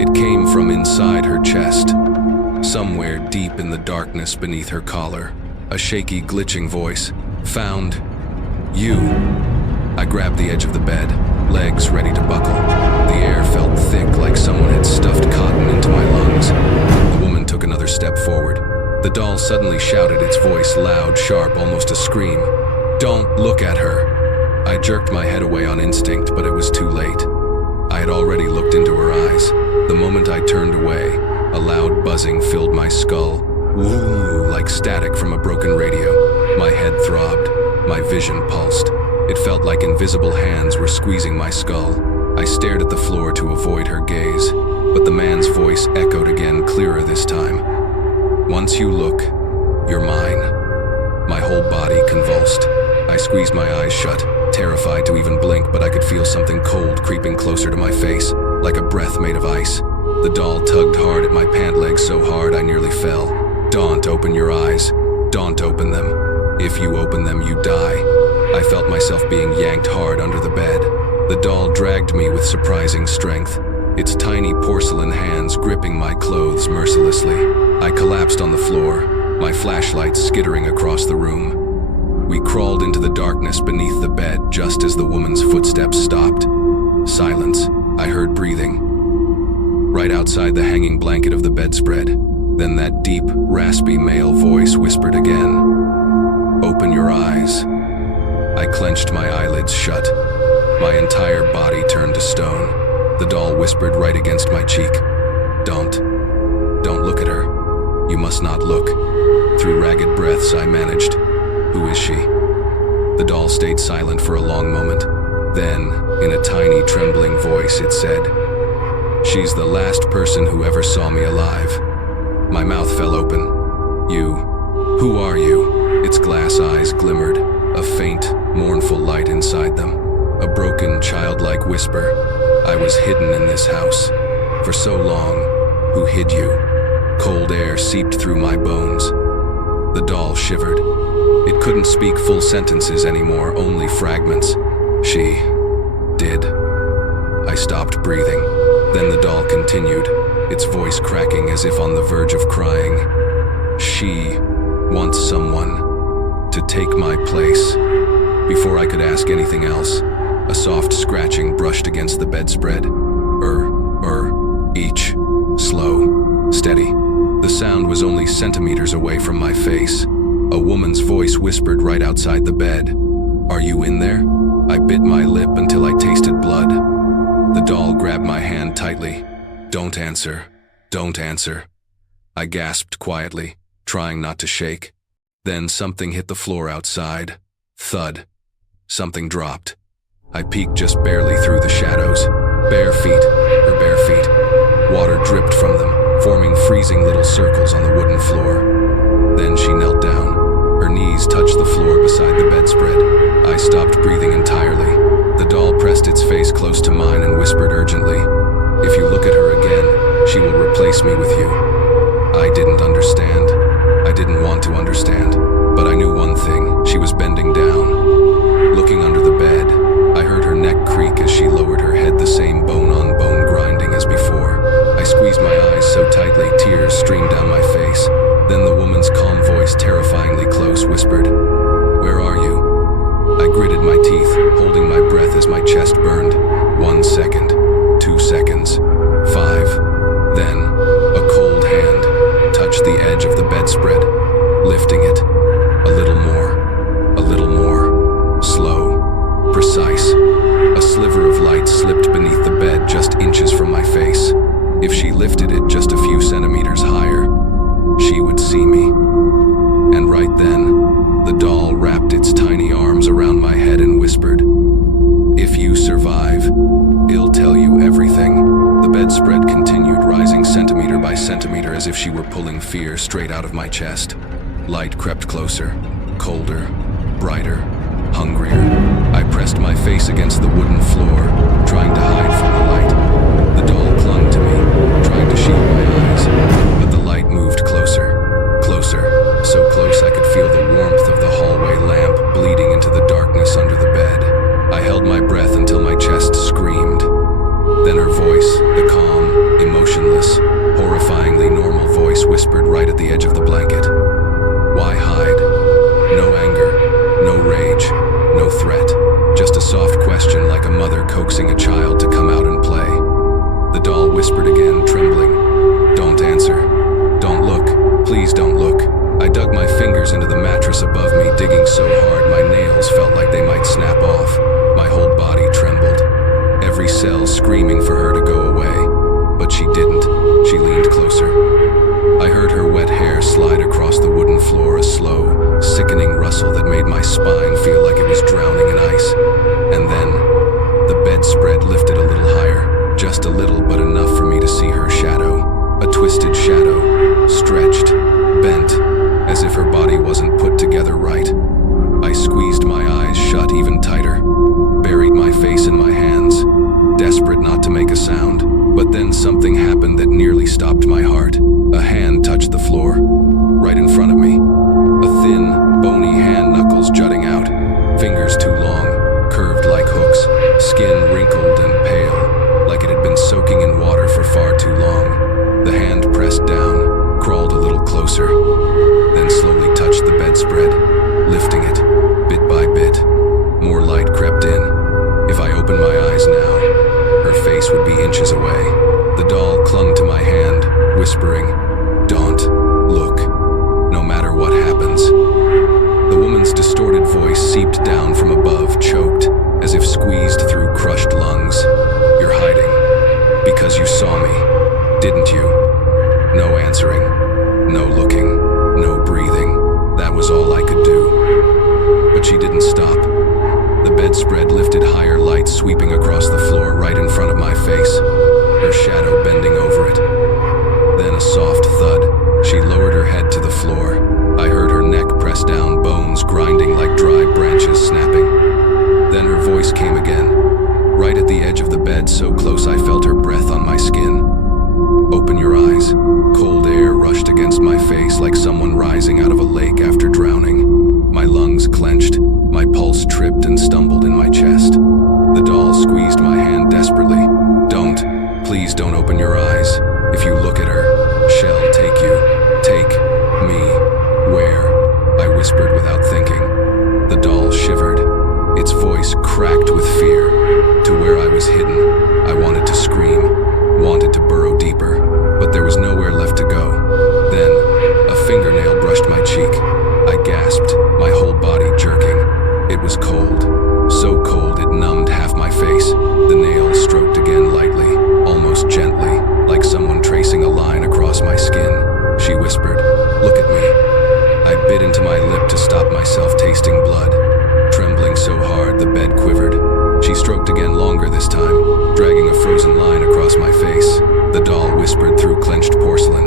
It came from inside her chest, somewhere deep in the darkness beneath her collar. A shaky, glitching voice. "Found you." I grabbed the edge of the bed, legs ready to buckle. The air felt thick, like someone had stuffed cotton into my lungs. The woman took another step forward. The doll suddenly shouted, its voice loud, sharp, almost a scream. "Don't look at her." I jerked my head away on instinct, but it was too late. I had already looked into her eyes. The moment I turned away, a loud buzzing filled my skull. Woo, like static from a broken radio. My head throbbed. My vision pulsed. It felt like invisible hands were squeezing my skull. I stared at the floor to avoid her gaze, but the man's voice echoed again, clearer this time. "Once you look, you're mine." My whole body convulsed. I squeezed my eyes shut, terrified to even blink, but I could feel something cold creeping closer to my face, like a breath made of ice. The doll tugged hard at my pant legs so hard I nearly fell. "Don't open your eyes. Don't open them. If you open them, you die." I felt myself being yanked hard under the bed. The doll dragged me with surprising strength, its tiny porcelain hands gripping my clothes mercilessly. I collapsed on the floor, my flashlight skittering across the room. We crawled into the darkness beneath the bed just as the woman's footsteps stopped. Silence. I heard breathing. Right outside the hanging blanket of the bedspread. Then that deep, raspy male voice whispered again. "Open your eyes." I clenched my eyelids shut. My entire body turned to stone. The doll whispered right against my cheek. Don't look at her. You must not look." Through ragged breaths, I managed, "Who is she?" The doll stayed silent for a long moment. Then, in a tiny, trembling voice, it said, "She's the last person who ever saw me alive." My mouth fell open. Who are you?" Its glass eyes glimmered, a faint, mournful light inside them. A broken, childlike whisper. "I was hidden in this house. For so long. Who hid you?" Cold air seeped through my bones. The doll shivered. It couldn't speak full sentences anymore, only fragments. "She did." I stopped breathing. Then the doll continued, its voice cracking as if on the verge of crying. "She wants someone to take my place." Before I could ask anything else, a soft scratching brushed against the bedspread. Each. Slow. Steady. The sound was only centimeters away from my face. A woman's voice whispered right outside the bed. "Are you in there?" I bit my lip until I tasted blood. The doll grabbed my hand tightly. "Don't answer. Don't answer." I gasped quietly, trying not to shake. Then something hit the floor outside. Thud. Something dropped. I peeked just barely through the shadows. Bare feet. Her bare feet. Water dripped from them, forming freezing little circles on the wooden floor. Then she knelt down. Her knees touched the floor beside the bedspread. I stopped breathing entirely. The doll pressed its face close to mine and whispered urgently, "If you look at her again, she will replace me with you." I didn't understand. I didn't want to understand. But I knew one thing. She was bending down. Looking under the bed, I heard her neck creak as she lowered her head, the same bone-on-bone grinding as before. I squeezed my eyes so tightly tears streamed down my face. Then the woman's calm voice, terrifyingly close, whispered, "Where are you?" I gritted my teeth, holding my breath as my chest burned. 1 second, 2 seconds, 5. Then, a cold hand touched the edge of the bedspread, lifting it. A little more, slow, precise. A sliver of light slipped beneath the its tiny arms around my head and whispered, "If you survive, it'll tell you everything." The bedspread continued, rising centimeter by centimeter as if she were pulling fear straight out of my chest. Light crept closer, colder, brighter, hungrier. I pressed my face against the wooden floor, trying to hide from the light. The doll clung to me, trying to shield my eyes, but the light moved closer, closer, so close I could feel the warmth of the hallway lamp bleeding into the darkness under the bed. I held my breath until my chest screamed. Then her voice, the calm, emotionless, horrifyingly normal voice, whispered right at the edge of the blanket. "Why hide? No anger, no rage, no threat. Just a soft question like a mother coaxing a child to come out and play." The doll whispered again, trembling. "Don't answer. Don't look. Please don't look." I dug my fingers into the mattress above me, digging so hard my nails felt like they might snap off. My whole body trembled, every cell screaming for her to go away. But she didn't. She leaned closer. I heard her wet hair slide across the wooden floor, a slow, sickening rustle that made my spine feel like it was drowning in ice. And then, the bedspread lifted a little higher, just a little, but enough for me to see her shadow. A twisted shadow, stretched, bent, as if her body wasn't put together right. I squeezed my eyes shut even tighter, buried my face in my hands, desperate not to make a sound. But then something happened that nearly stopped my heart. A hand touched the floor, right in front of me. A thin, bony hand, knuckles jutting out, fingers too long, curved like hooks, skin wrinkled and pale, like it had been soaking in water for far too long. The hand pressed down, crawled a little closer, then slowly touched the bedspread, lifting it, bit by bit. More light crept in. If I opened my eyes now, her face would be inches away. The doll clung to my hand, whispering, "Don't look, no matter what happens." The woman's distorted voice seeped down from above, choked, as if squeezed through crushed lungs. "You're hiding, because you saw me, didn't you?" No answering, no looking, no breathing. That was all I could do. But she didn't stop. The bedspread lifted higher, light sweeping across the floor right in front of my face, her shadow bending over it. Then a soft thud. She lowered her head to the floor. I heard her neck press down, bones grinding like dry branches snapping. Then her voice came again, right at the edge of the bed, so close I felt her breath on my skin. "Open your eyes." Cold air rushed against my face like someone rising out of a lake after drowning. My lungs clenched, my pulse tripped and stumbled in my chest. The doll squeezed my hand desperately. "Don't, please don't open your eyes. If you look at her, she'll take you. Take me." "Where?" I whispered without thinking. The doll shivered. Its voice cracked with fear. To where I was hidden. I wanted to scream, wanted to burrow deeper, but there was nowhere left to go. Then, a fingernail brushed my cheek. I gasped, my whole body jerking. It was cold, so cold it numbed half my face. The nail stroked again lightly, almost gently, like someone tracing a line across my skin. She whispered, "Look at me." I bit into my lip to stop myself tasting blood. Trembling so hard the bed quivered. She stroked again, longer this time, dragging a frozen line across my face. The doll whispered through clenched porcelain,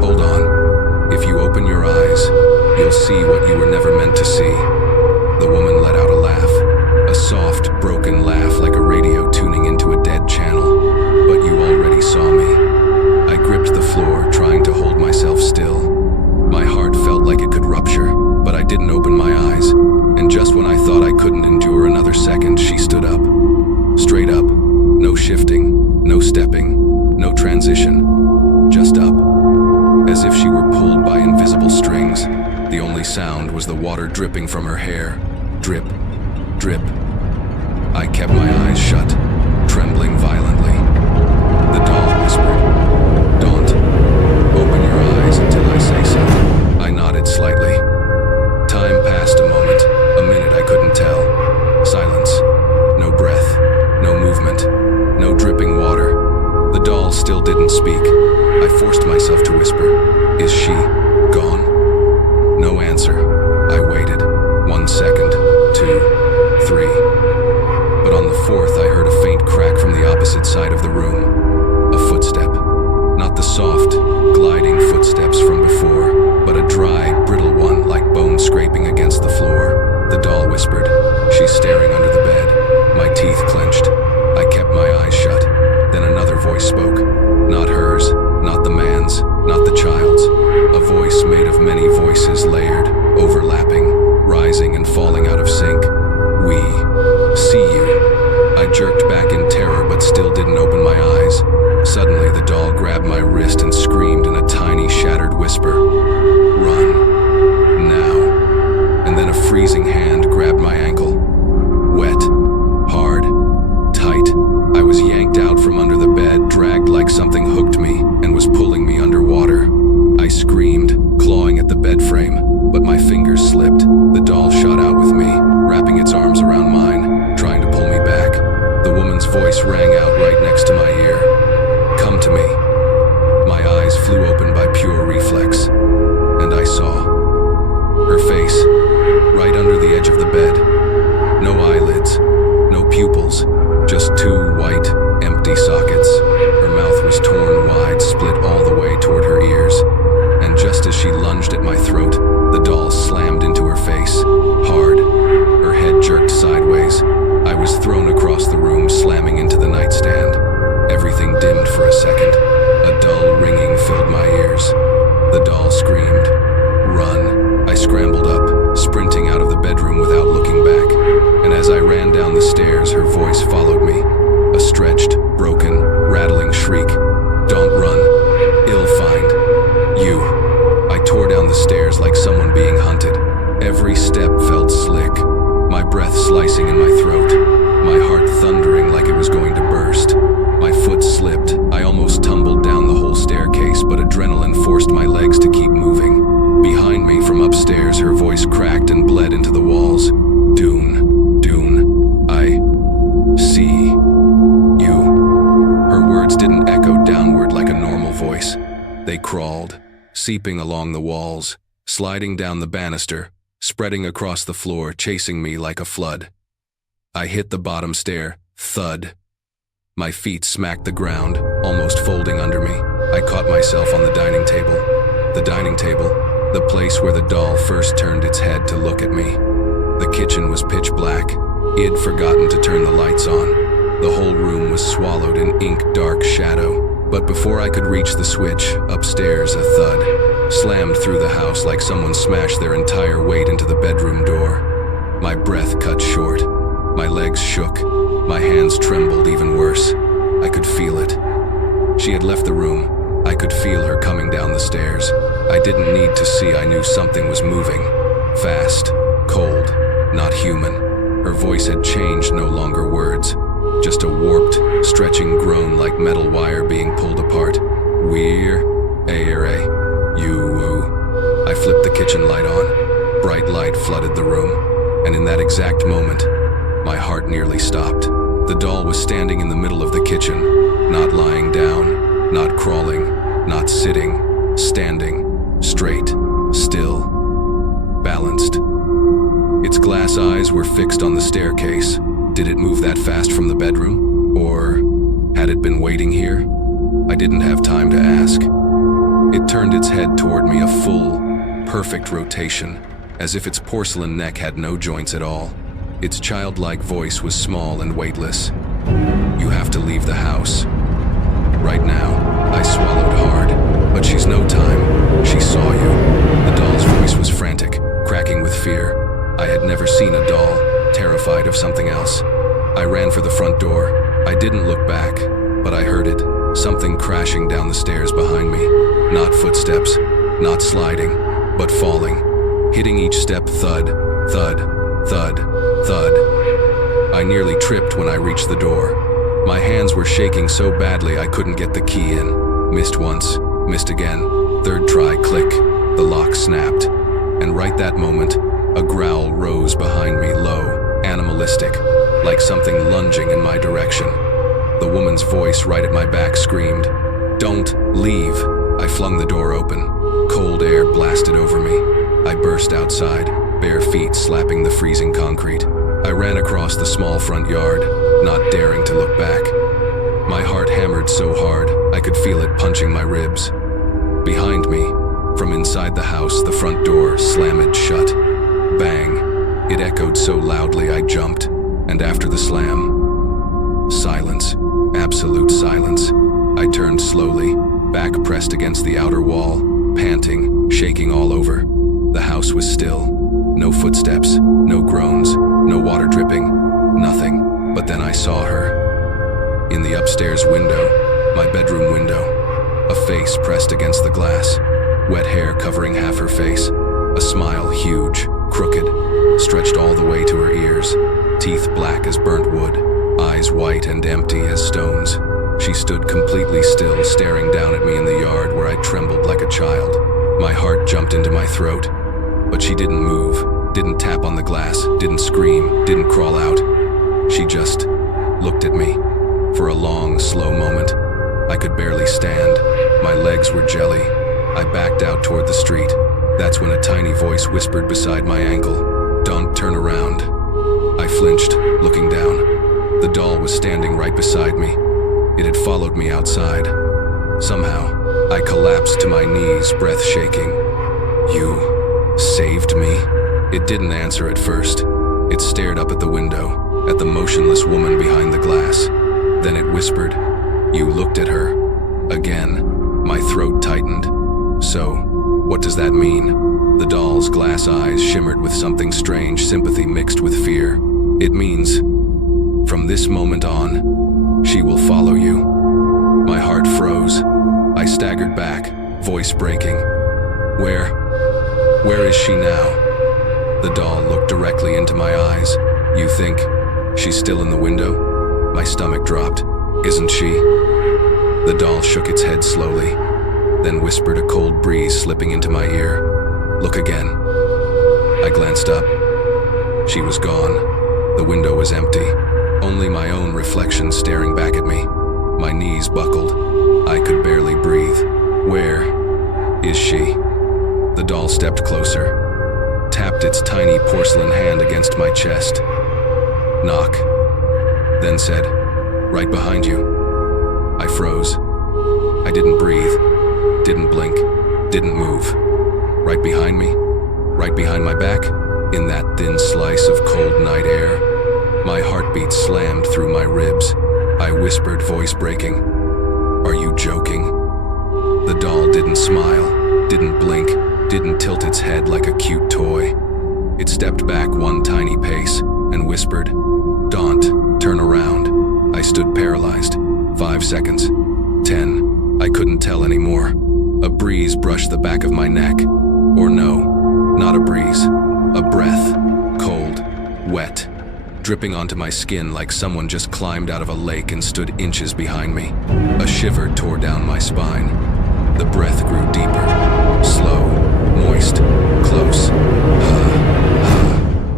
"Hold on. If you open your eyes, you'll see what you were never meant to see." The woman let out a laugh, a soft, broken laugh like a radio tuning into a dead channel. "But you already saw me." I gripped the floor, trying to hold myself still. My heart felt like it could rupture, but I didn't open my eyes. And just when I thought I couldn't endure another second, she stood up. Straight up, no shifting, no stepping, no transition, just up. As if she were pulled by invisible strings. The only sound was the water dripping from her hair. Drip, drip. I kept my eyes shut, trembling violently. The doll whispered, "Don't. Open your eyes until I say so." I nodded slightly. Time passed a moment, a minute I couldn't tell. Silence. No breath, no movement, no dripping water. The doll still didn't speak. I forced myself to whisper, "Is she gone?" No answer. I waited. 1 second. side of the room. A footstep. Not the soft, gliding footsteps from before, but a dry, brittle one like bone scraping against the floor. The doll whispered. She's staring under the bed. My teeth clenched. I kept my eyes shut. Then another voice spoke. Not hers, not the man's, not the child's. A voice made of many voices layered, overlapping, rising and falling out of sync. We see you. I jerked back in terror but still didn't open my eyes. Suddenly the doll grabbed my wrist and screamed in a tiny shattered whisper. Run. Now. And then a freezing hand grabbed my ankle. Wet. Hard. Tight. I was yanked out from under the bed, dragged like something hooked me, and was pulling me underwater. I screamed, clawing at the bed frame, but my fingers slipped. The doll shot out with me, wrapping its arms around mine, trying to pull me back. The woman's voice rang out right next to my ear. Come to me. My eyes flew open by pure reflex, and I saw her face, right under the edge of the bed. No eyelids, no pupils, just two white, empty sockets. Her mouth was torn wide, split all the way toward her ears, and just as she lunged at my throat, the doll slammed into her face, hard. Her head jerked sideways. I was thrown across the room, slamming into the nightstand. Everything dimmed for a second. A dull ringing filled my ears. The doll screamed. Run. I scrambled up, sprinting out of the bedroom without looking back. And as I ran down the stairs, her voice followed me. A stretched, broken, rattling shriek. Don't run. I'll find you. I tore down the stairs like someone being hunted. Every step felt slick. My breath slicing in my throat. My heart thundering like it was going to burst. My foot slipped. I almost tumbled down the whole staircase, but adrenaline forced my legs to keep moving. Behind me from upstairs, her voice cracked and bled into the walls. Dune, Dune, I see you. Her words didn't echo downward like a normal voice. They crawled, seeping along the walls, sliding down the banister, spreading across the floor, chasing me like a flood. I hit the bottom stair, thud. My feet smacked the ground, almost folding under me. I caught myself on the dining table. The dining table, the place where the doll first turned its head to look at me. The kitchen was pitch black. He had forgotten to turn the lights on. The whole room was swallowed in ink-dark shadow. But before I could reach the switch, upstairs a thud slammed through the house like someone smashed their entire weight into the bedroom door. My breath cut short. My legs shook. My hands trembled even worse. I could feel it. She had left the room. I could feel her coming down the stairs. I didn't need to see. I knew something was moving. Fast, cold, not human. Her voice had changed, no longer words. Just a warped, stretching groan like metal wire being pulled apart. We're you. I flipped the kitchen light on. Bright light flooded the room. And in that exact moment, my heart nearly stopped. The doll was standing in the middle of the kitchen, not lying down, not crawling, not sitting, standing, straight, still, balanced. Its glass eyes were fixed on the staircase. Did it move that fast from the bedroom? Or had it been waiting here? I didn't have time to ask. It turned its head toward me, a full, perfect rotation, as if its porcelain neck had no joints at all. Its childlike voice was small and weightless. You have to leave the house. Right now. I swallowed hard. But she's no time. She saw you. The doll's voice was frantic, cracking with fear. I had never seen a doll, terrified of something else. I ran for the front door. I didn't look back, but I heard it. Something crashing down the stairs behind me. Not footsteps, not sliding, but falling. Hitting each step, thud, thud, thud, thud. I nearly tripped when I reached the door. My hands were shaking so badly I couldn't get the key in. Missed once, missed again. Third try, click. The lock snapped. And right that moment, a growl rose behind me, low, animalistic, like something lunging in my direction. The woman's voice right at my back screamed, "Don't leave." I flung the door open. Cold air blasted over me. I burst outside, bare feet slapping the freezing concrete. I ran across the small front yard, not daring to look back. My heart hammered so hard, I could feel it punching my ribs. Behind me, from inside the house, the front door slammed shut. Bang! It echoed so loudly I jumped, and after the slam, silence. Absolute silence. I turned slowly, back pressed against the outer wall, panting, shaking all over. The house was still. No footsteps, no groans, no water dripping, nothing. But then I saw her. In the upstairs window, my bedroom window, a face pressed against the glass, wet hair covering half her face, a smile huge, crooked, stretched all the way to her ears, teeth black as burnt wood, eyes white and empty as stones. She stood completely still, staring down at me in the yard where I trembled like a child. My heart jumped into my throat, but she didn't move, didn't tap on the glass, didn't scream, didn't crawl out. She just looked at me. For a long, slow moment, I could barely stand. My legs were jelly. I backed out toward the street. That's when a tiny voice whispered beside my ankle, "Don't turn around." I flinched, looking down. The doll was standing right beside me. It had followed me outside. Somehow, I collapsed to my knees, breath shaking. "You saved me?" It didn't answer at first. It stared up at the window, at the motionless woman behind the glass. Then it whispered, "You looked at her." Again, my throat tightened. "So, what does that mean?" The doll's glass eyes shimmered with something strange, sympathy mixed with fear. "It means, from this moment on, she will follow you." My heart froze. I staggered back, voice breaking. Where is she now?" The doll looked directly into my eyes. "You think she's still in the window?" My stomach dropped. "Isn't she?" The doll shook its head slowly, then whispered, a cold breeze slipping into my ear. "Look again." I glanced up. She was gone. The window was empty. Only my own reflection staring back at me. My knees buckled. I could barely breathe. "Where is she?" The doll stepped closer, tapped its tiny porcelain hand against my chest. "Knock." Then said, "Right behind you." I froze. I didn't breathe, didn't blink, didn't move. Right behind me, right behind my back, in that thin slice of cold night air. My heartbeat slammed through my ribs. I whispered, voice breaking, "Are you joking?" The doll didn't smile, didn't blink, didn't tilt its head like a cute toy. It stepped back one tiny pace and whispered, "Don't turn around." I stood paralyzed. 5 seconds. 10. I couldn't tell anymore. A breeze brushed the back of my neck. Or no, not a breeze. A breath. Cold. Wet. Dripping onto my skin like someone just climbed out of a lake and stood inches behind me. A shiver tore down my spine. The breath grew deeper. Slow. Moist. Close.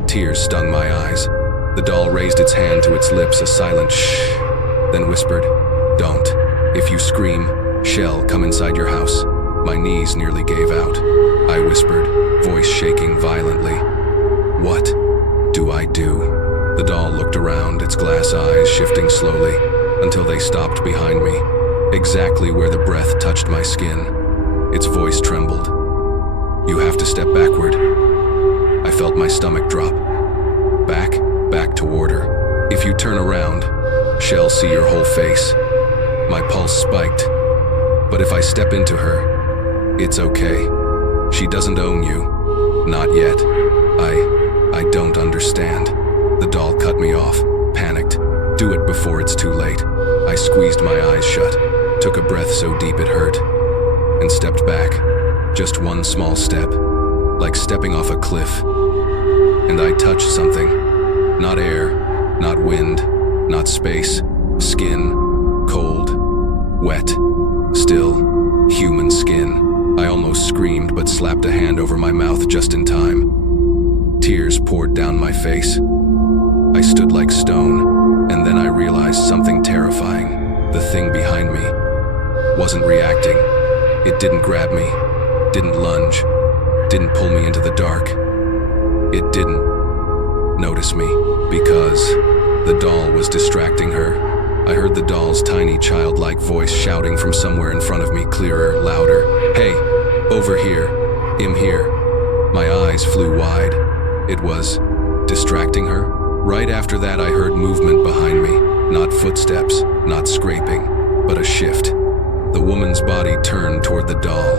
Tears stung my eyes. The doll raised its hand to its lips, a silent shh, then whispered, "Don't. If you scream, she'll come inside your house." My knees nearly gave out. I whispered, voice shaking violently, "What do I do?" The doll looked around, its glass eyes shifting slowly, until they stopped behind me, exactly where the breath touched my skin. Its voice trembled. "You have to step backward." I felt my stomach drop. Back toward her. "If you turn around, she'll see your whole face." My pulse spiked. "But if I step into her, it's okay. She doesn't own you. Not yet. I don't understand." The doll cut me off, panicked. "Do it before it's too late." I squeezed my eyes shut, took a breath so deep it hurt, and stepped back. Just one small step, like stepping off a cliff. And I touched something. Not air, not wind, not space. Skin. Cold. Wet. Still. Human skin. I almost screamed but slapped a hand over my mouth just in time. Tears poured down my face. I stood like stone, and then I realized something terrifying. The thing behind me wasn't reacting. It didn't grab me, didn't lunge, didn't pull me into the dark. It didn't notice me, because the doll was distracting her. I heard the doll's tiny childlike voice shouting from somewhere in front of me, clearer, louder. "Hey, over here, him here." My eyes flew wide. It was distracting her. Right after that, I heard movement behind me. Not footsteps, not scraping, but a shift. The woman's body turned toward the doll.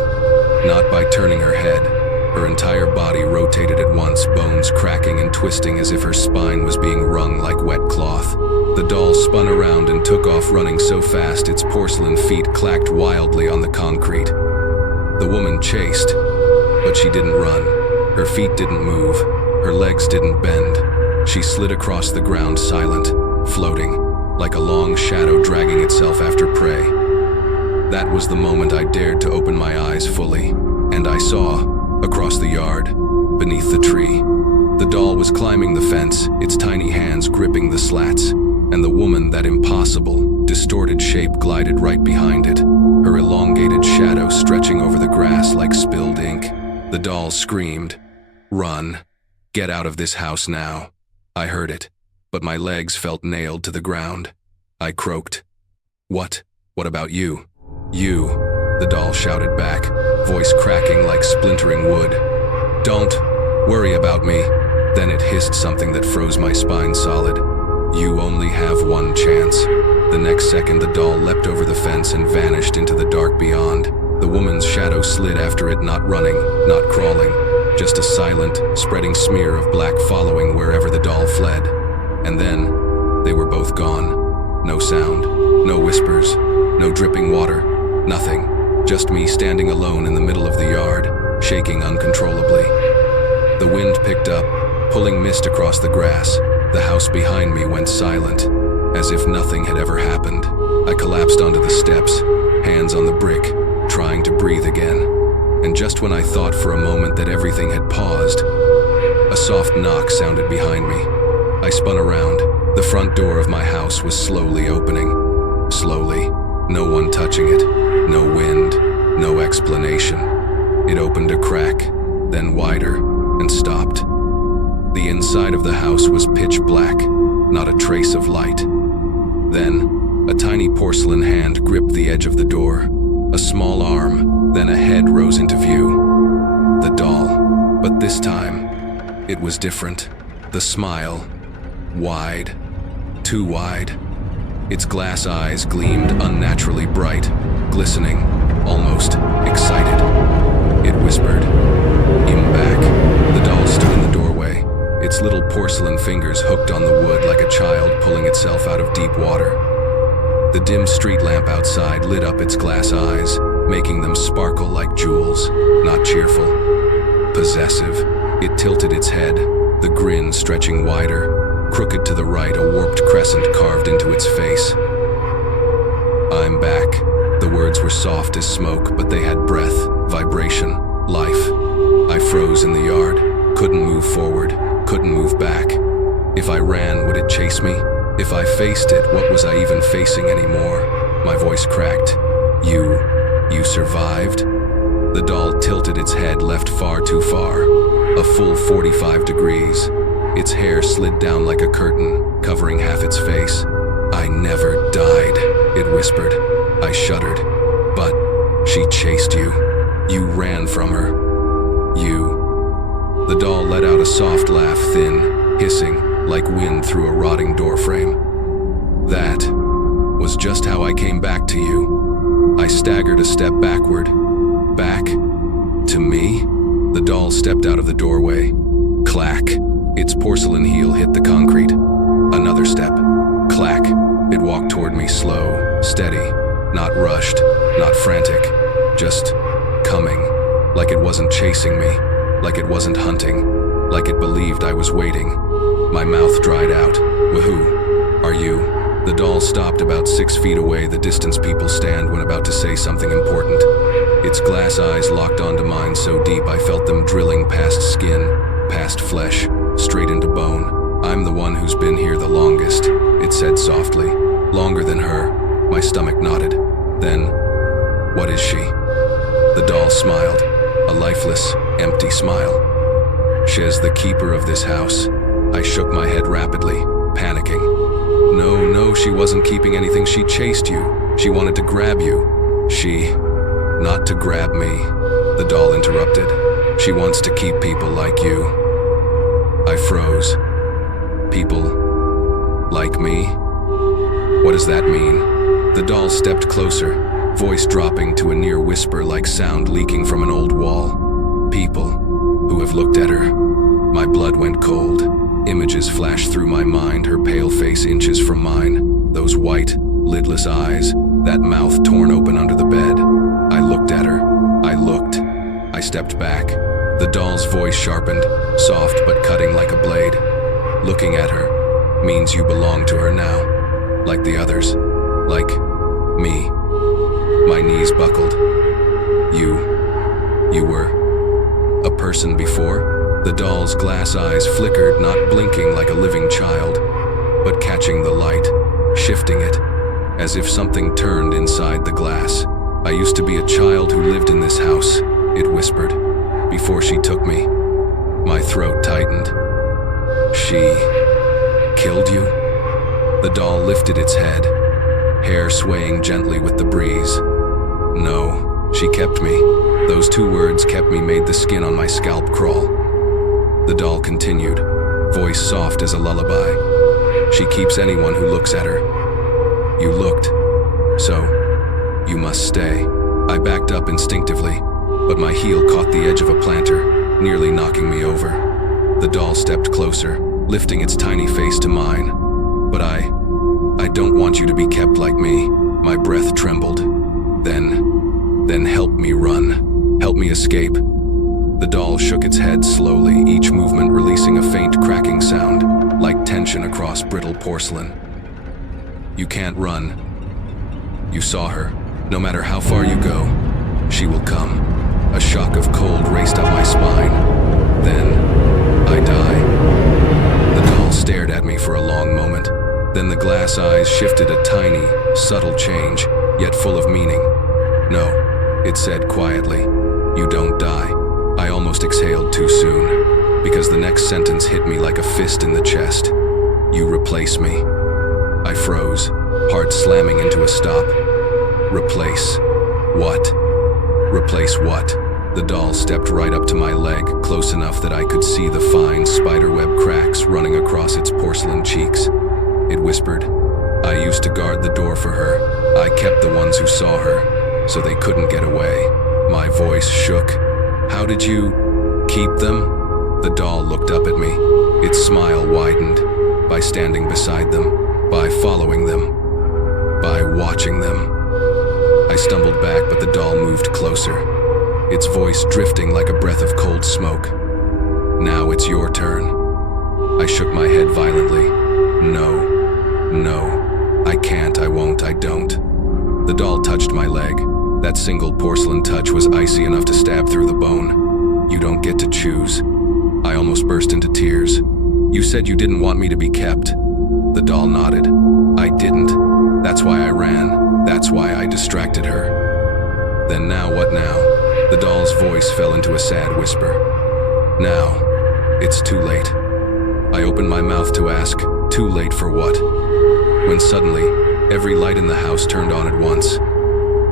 Not by turning her head. Her entire body rotated at once, bones cracking and twisting as if her spine was being wrung like wet cloth. The doll spun around and took off, running so fast its porcelain feet clacked wildly on the concrete. The woman chased, but she didn't run. Her feet didn't move. Her legs didn't bend. She slid across the ground, silent, floating, like a long shadow dragging itself after prey. That was the moment I dared to open my eyes fully, and I saw, across the yard, beneath the tree, the doll was climbing the fence, its tiny hands gripping the slats, and the woman, that impossible, distorted shape, glided right behind it, her elongated shadow stretching over the grass like spilled ink. The doll screamed, "Run! Get out of this house now!" I heard it, but my legs felt nailed to the ground. I croaked, What about you?" "You," the doll shouted back, voice cracking like splintering wood. "Don't worry about me." Then it hissed something that froze my spine solid. "You only have one chance." The next second, the doll leapt over the fence and vanished into the dark beyond. The woman's shadow slid after it, not running, not crawling, just a silent, spreading smear of black following wherever the doll fled. And then, they were both gone. No sound, no whispers, no dripping water, nothing. Just me standing alone in the middle of the yard, shaking uncontrollably. The wind picked up, pulling mist across the grass. The house behind me went silent, as if nothing had ever happened. I collapsed onto the steps, hands on the brick, trying to breathe again. And just when I thought for a moment that everything had paused, a soft knock sounded behind me. I spun around. The front door of my house was slowly opening. Slowly, no one touching it, no wind, no explanation. It opened a crack, then wider, and stopped. The inside of the house was pitch black, not a trace of light. Then, a tiny porcelain hand gripped the edge of the door. A small arm, then a head rose into view. The doll. But this time, it was different. The smile, wide, too wide. Its glass eyes gleamed unnaturally bright, glistening, almost excited. It whispered, "I'm back." The doll stood in the doorway, its little porcelain fingers hooked on the wood like a child pulling itself out of deep water. The dim street lamp outside lit up its glass eyes, making them sparkle like jewels, not cheerful. Possessive, it tilted its head, the grin stretching wider. Crooked to the right, a warped crescent carved into its face. "I'm back." The words were soft as smoke, but they had breath, vibration, life. I froze in the yard, couldn't move forward, couldn't move back. If I ran, would it chase me? If I faced it, what was I even facing anymore? My voice cracked. You survived?" The doll tilted its head left far too far, a full 45 degrees. Its hair slid down like a curtain, covering half its face. "I never died," it whispered. I shuddered. "But she chased you. You ran from her. You." The doll let out a soft laugh, thin, hissing, like wind through a rotting doorframe. "That was just how I came back to you." I staggered a step backward. "Back? To me?" The doll stepped out of the doorway. Clack. Its porcelain heel hit the concrete. Another step. Clack. It walked toward me, slow, steady, not rushed, not frantic, just coming, like it wasn't chasing me, like it wasn't hunting, like it believed I was waiting. My mouth dried out. "Woohoo, are you?" The doll stopped about 6 feet away, the distance people stand when about to say something important. Its glass eyes locked onto mine so deep I felt them drilling past skin, past flesh, straight into bone. "I'm the one who's been here the longest," it said softly. "Longer than her." My stomach nodded. "Then, what is she?" The doll smiled, a lifeless, empty smile. "She's the keeper of this house." I shook my head rapidly, panicking. No, No, she wasn't keeping anything. She chased you. She wanted to grab you. Not to grab me, the doll interrupted. She wants to keep people like you. I froze. People like me? What does that mean? The doll stepped closer, voice dropping to a near whisper like sound leaking from an old wall. People who have looked at her. My blood went cold. Images flashed through my mind, her pale face inches from mine. Those white, lidless eyes, that mouth torn open under the bed. I looked at her. I looked. I stepped back. The doll's voice sharpened, soft but cutting like a blade. Looking at her means you belong to her now. Like the others. Like me. My knees buckled. You were a person before? The doll's glass eyes flickered, not blinking like a living child, but catching the light, shifting it, as if something turned inside the glass. I used to be a child who lived in this house, it whispered, before she took me. My throat tightened. She killed you? The doll lifted its head, hair swaying gently with the breeze. No, she kept me. Those two words, kept me, made the skin on my scalp crawl. The doll continued, voice soft as a lullaby. She keeps anyone who looks at her. You looked, so you must stay. I backed up instinctively, but my heel caught the edge of a planter, nearly knocking me over. The doll stepped closer, lifting its tiny face to mine. But I don't want you to be kept like me. My breath trembled. Then help me run. Help me escape. The doll shook its head slowly, each movement releasing a faint cracking sound, like tension across brittle porcelain. You can't run. You saw her. No matter how far you go, she will come. A shock of cold raced up my spine. Then, I die. The doll stared at me for a long moment. Then the glass eyes shifted a tiny, subtle change, yet full of meaning. No, it said quietly, you don't die. I almost exhaled too soon, because the next sentence hit me like a fist in the chest. You replace me. I froze, heart slamming into a stop. Replace what? Replace what? The doll stepped right up to my leg, close enough that I could see the fine spiderweb cracks running across its porcelain cheeks. It whispered, I used to guard the door for her. I kept the ones who saw her, so they couldn't get away. My voice shook. How did you keep them? The doll looked up at me. Its smile widened. By standing beside them, by following them, by watching them. I stumbled back, but the doll moved closer, its voice drifting like a breath of cold smoke. Now it's your turn. I shook my head violently. No, I can't, I won't, I don't. The doll touched my leg. That single porcelain touch was icy enough to stab through the bone. You don't get to choose. I almost burst into tears. You said you didn't want me to be kept. The doll nodded. I didn't. That's why I ran. That's why I distracted her. Then now what now? The doll's voice fell into a sad whisper. Now, it's too late. I opened my mouth to ask, too late for what? When suddenly, every light in the house turned on at once.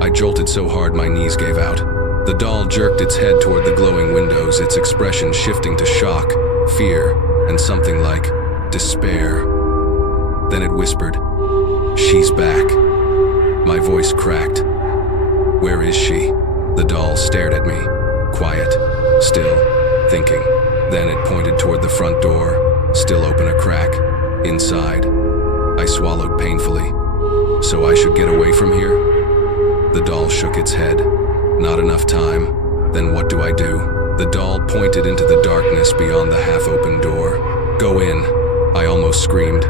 I jolted so hard my knees gave out. The doll jerked its head toward the glowing windows, its expression shifting to shock, fear, and something like despair. Then it whispered, she's back. My voice cracked. Where is she? The doll stared at me, quiet, still, thinking. Then it pointed toward the front door, still open a crack. Inside. I swallowed painfully. So I should get away from here? The doll shook its head. Not enough time. Then what do I do? The doll pointed into the darkness beyond the half-open door. Go in. I almost screamed.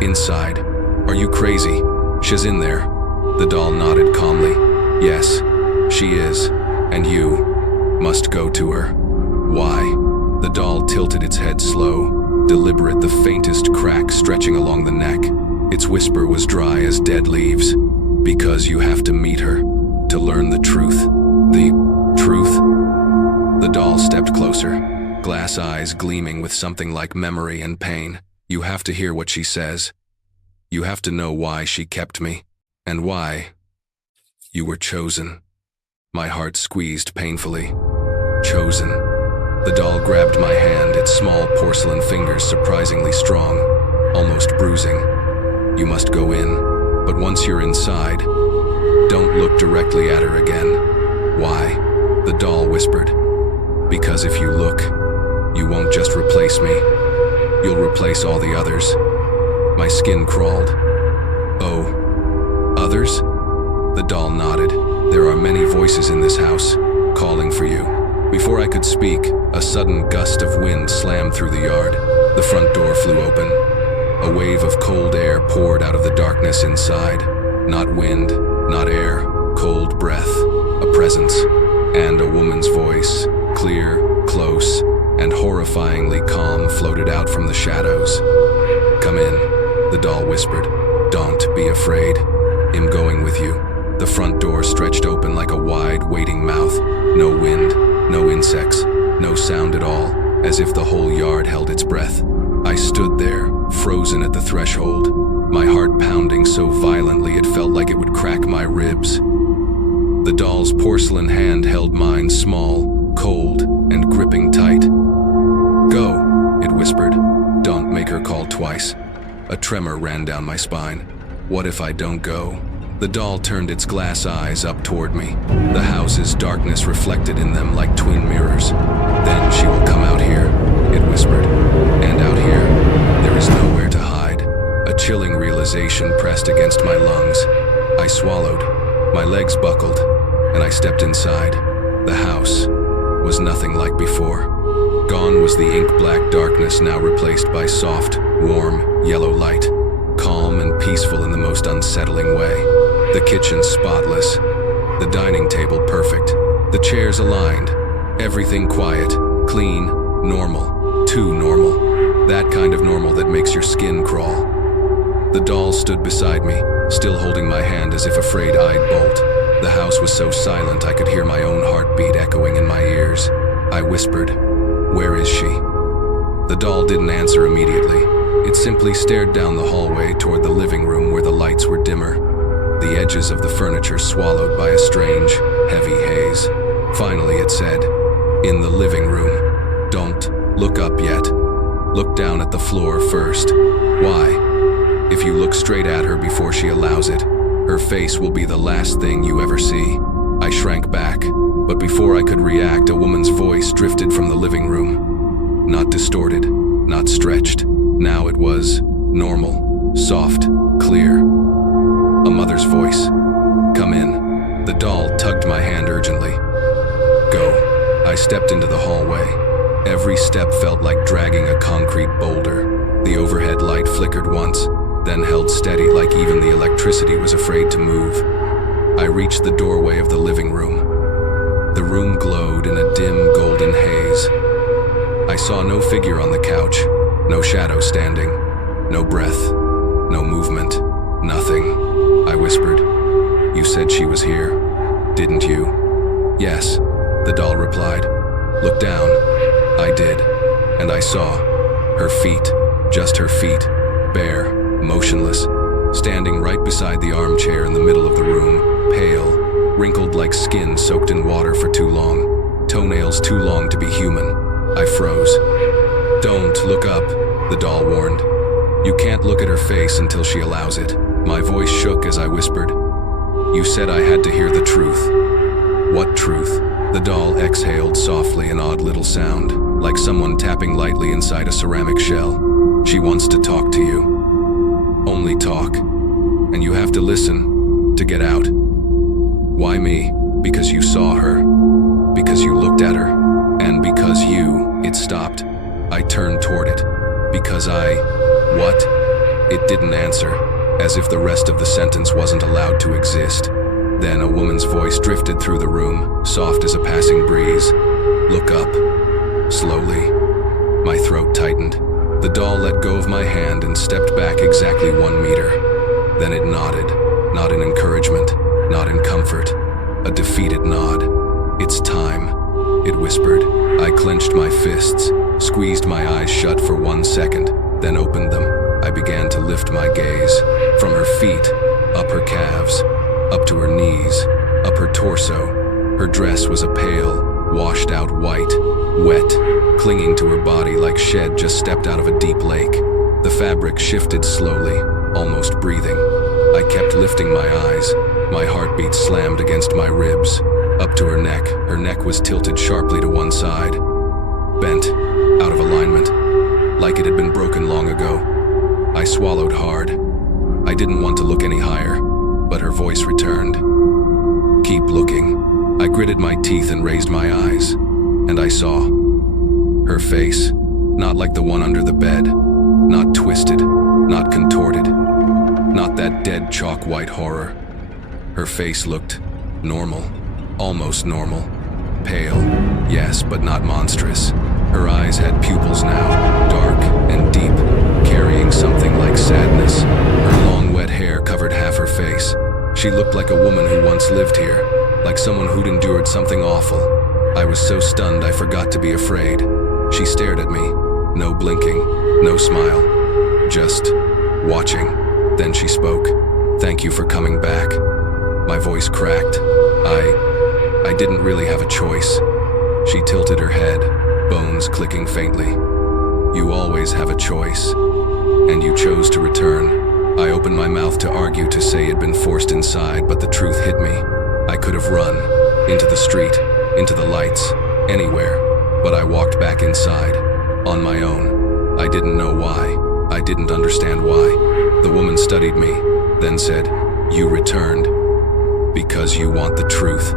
Inside. Are you crazy? She's in there. The doll nodded calmly. Yes, she is. And you must go to her. Why? The doll tilted its head slow, deliberate, the faintest crack stretching along the neck. Its whisper was dry as dead leaves. Because you have to meet her, to learn the truth. The truth? The doll stepped closer, glass eyes gleaming with something like memory and pain. You have to hear what she says. You have to know why she kept me, and why you were chosen. My heart squeezed painfully. Chosen. The doll grabbed my hand, its small porcelain fingers surprisingly strong, almost bruising. You must go in, but once you're inside, don't look directly at her again. Why? The doll whispered. Because if you look, you won't just replace me. You'll replace all the others. My skin crawled. Oh, others? The doll nodded. There are many voices in this house, calling for you. Before I could speak, a sudden gust of wind slammed through the yard. The front door flew open. A wave of cold air poured out of the darkness inside. Not wind, not air, cold breath, a presence, and a woman's voice, clear, close, and horrifyingly calm, floated out from the shadows. Come in, the doll whispered. Don't be afraid. I'm going with you. The front door stretched open like a wide, waiting mouth. No wind, no insects, no sound at all, as if the whole yard held its breath. I stood there, frozen at the threshold, my heart pounding so violently it felt like it would crack my ribs. The doll's porcelain hand held mine, small, cold, and gripping tight. Go, it whispered. Don't make her call twice. A tremor ran down my spine. What if I don't go? The doll turned its glass eyes up toward me, the house's darkness reflected in them like twin mirrors. Then she will come out here, it whispered. And out here, there is nowhere to hide. A chilling realization pressed against my lungs. I swallowed, my legs buckled, and I stepped inside. The house was nothing like before. Gone was the ink-black darkness, now replaced by soft, warm, yellow light, calm and peaceful in the most unsettling way. The kitchen spotless, the dining table perfect, the chairs aligned, everything quiet, clean, normal, too normal, that kind of normal that makes your skin crawl. The doll stood beside me, still holding my hand as if afraid I'd bolt. The house was so silent I could hear my own heartbeat echoing in my ears. I whispered, "Where is she?" The doll didn't answer immediately. It simply stared down the hallway toward the living room where the lights were dimmer, the edges of the furniture swallowed by a strange, heavy haze. Finally it said, "In the living room. Don't look up yet. Look down at the floor first." Why? If you look straight at her before she allows it, her face will be the last thing you ever see. I shrank back, but before I could react, a woman's voice drifted from the living room. Not distorted, not stretched. Now it was normal, soft, clear. A mother's voice. "Come in." The doll tugged my hand urgently. "Go." I stepped into the hallway. Every step felt like dragging a concrete boulder. The overhead light flickered once, then held steady like even the electricity was afraid to move. I reached the doorway of the living room. The room glowed in a dim golden haze. I saw no figure on the couch, no shadow standing, no breath, no movement, nothing. I whispered, "You said she was here, didn't you?" "Yes," the doll replied. "Look down." I did, and I saw her feet, just her feet, bare, motionless, standing right beside the armchair in the middle of the room, pale, wrinkled like skin soaked in water for too long, toenails too long to be human. I froze. "Don't look up," the doll warned. "You can't look at her face until she allows it." My voice shook as I whispered, "You said I had to hear the truth." "What truth?" The doll exhaled softly, an odd little sound, like someone tapping lightly inside a ceramic shell. "She wants to talk to you. Only talk. And you have to listen to get out." "Why me?" "Because you saw her. Because you looked at her. And because you..." It stopped. I turned toward it. "Because I..." "What?" It didn't answer, as if the rest of the sentence wasn't allowed to exist. Then a woman's voice drifted through the room, soft as a passing breeze. "Look up." Slowly. My throat tightened. The doll let go of my hand and stepped back exactly 1 meter. Then it nodded, not in encouragement, not in comfort, a defeated nod. "It's time," it whispered. I clenched my fists, squeezed my eyes shut for 1 second, then opened them. I began to lift my gaze from her feet, up her calves, up to her knees, up her torso. Her dress was a pale, washed-out white, wet, clinging to her body like shed just stepped out of a deep lake. The fabric shifted slowly, almost breathing. I kept lifting my eyes. My heartbeat slammed against my ribs. Up to her neck. Her neck was tilted sharply to one side. Bent, out of alignment, like it had been broken long ago. I swallowed hard. I didn't want to look any higher, but her voice returned. Keep looking. I gritted my teeth and raised my eyes, and I saw her face, not like the one under the bed, not twisted, not contorted, not that dead chalk-white horror. Her face looked normal, almost normal, pale, yes, but not monstrous. Her eyes had pupils now, dark and deep, carrying something like sadness. Her long wet hair covered half her face. She looked like a woman who once lived here, like someone who'd endured something awful. I was so stunned I forgot to be afraid. She stared at me, no blinking, no smile, just watching. Then she spoke. "Thank you for coming back." My voice cracked. I didn't really have a choice. She tilted her head, bones clicking faintly. "You always have a choice, and you chose to return." I opened my mouth to argue, to say I'd been forced inside, but the truth hit me. I could have run, into the street, into the lights, anywhere, but I walked back inside, on my own. I didn't know why. I didn't understand why. The woman studied me, then said, "You returned because you want the truth."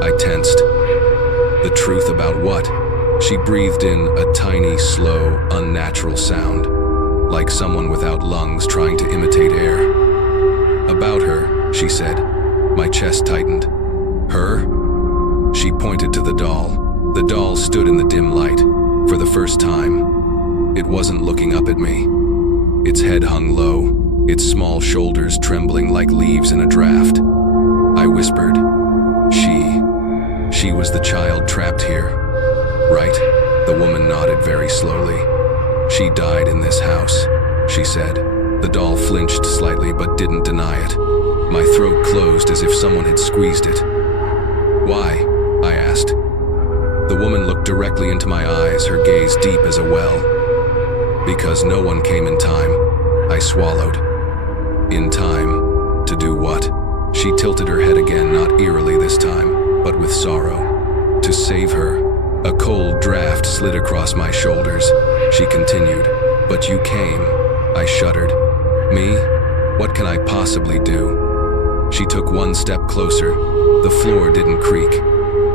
I tensed. The truth about what? She breathed in a tiny, slow, unnatural sound, like someone without lungs trying to imitate air. "About her," she said. My chest tightened. "Her?" She pointed to the doll. The doll stood in the dim light, for the first time. It wasn't looking up at me. Its head hung low, its small shoulders trembling like leaves in a draft. I whispered, She was the child trapped here, right?" The woman nodded very slowly. "She died in this house," she said. The doll flinched slightly but didn't deny it. My throat closed as if someone had squeezed it. "Why?" I asked. The woman looked directly into my eyes, her gaze deep as a well. "Because no one came in time," I swallowed. "In time? To do what?" She tilted her head again, not eerily this time, but with sorrow. "To save her." A cold draft slid across my shoulders. She continued, "But you came." I shuddered. "Me? What can I possibly do?" She took one step closer. The floor didn't creak.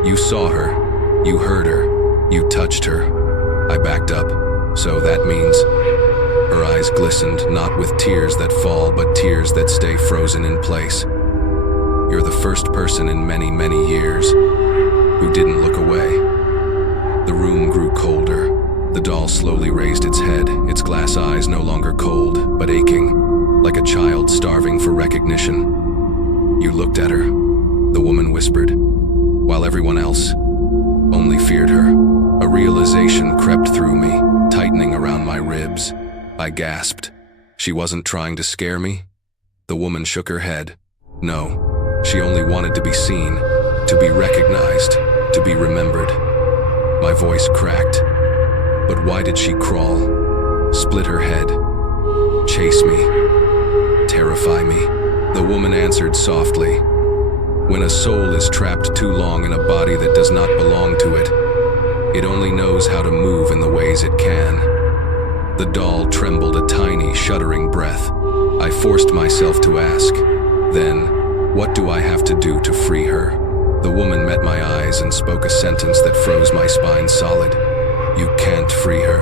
"You saw her. You heard her. You touched her." I backed up. "So that means..." Her eyes glistened, not with tears that fall, but tears that stay frozen in place. "You're the first person in many, many years who didn't look away." The room grew colder. The doll slowly raised its head, its glass eyes no longer cold, but aching, like a child starving for recognition. "You looked at her," the woman whispered, "while everyone else only feared her." A realization crept through me, tightening around my ribs. I gasped. She wasn't trying to scare me? The woman shook her head. No, she only wanted to be seen, to be recognized, to be remembered. My voice cracked. But why did she crawl? Split her head? Chase me? Terrify me? The woman answered softly. When a soul is trapped too long in a body that does not belong to it, it only knows how to move in the ways it can. The doll trembled a tiny, shuddering breath. I forced myself to ask, then, what do I have to do to free her? The woman met my eyes and spoke a sentence that froze my spine solid. You can't free her.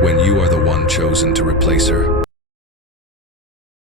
When you are the one chosen to replace her.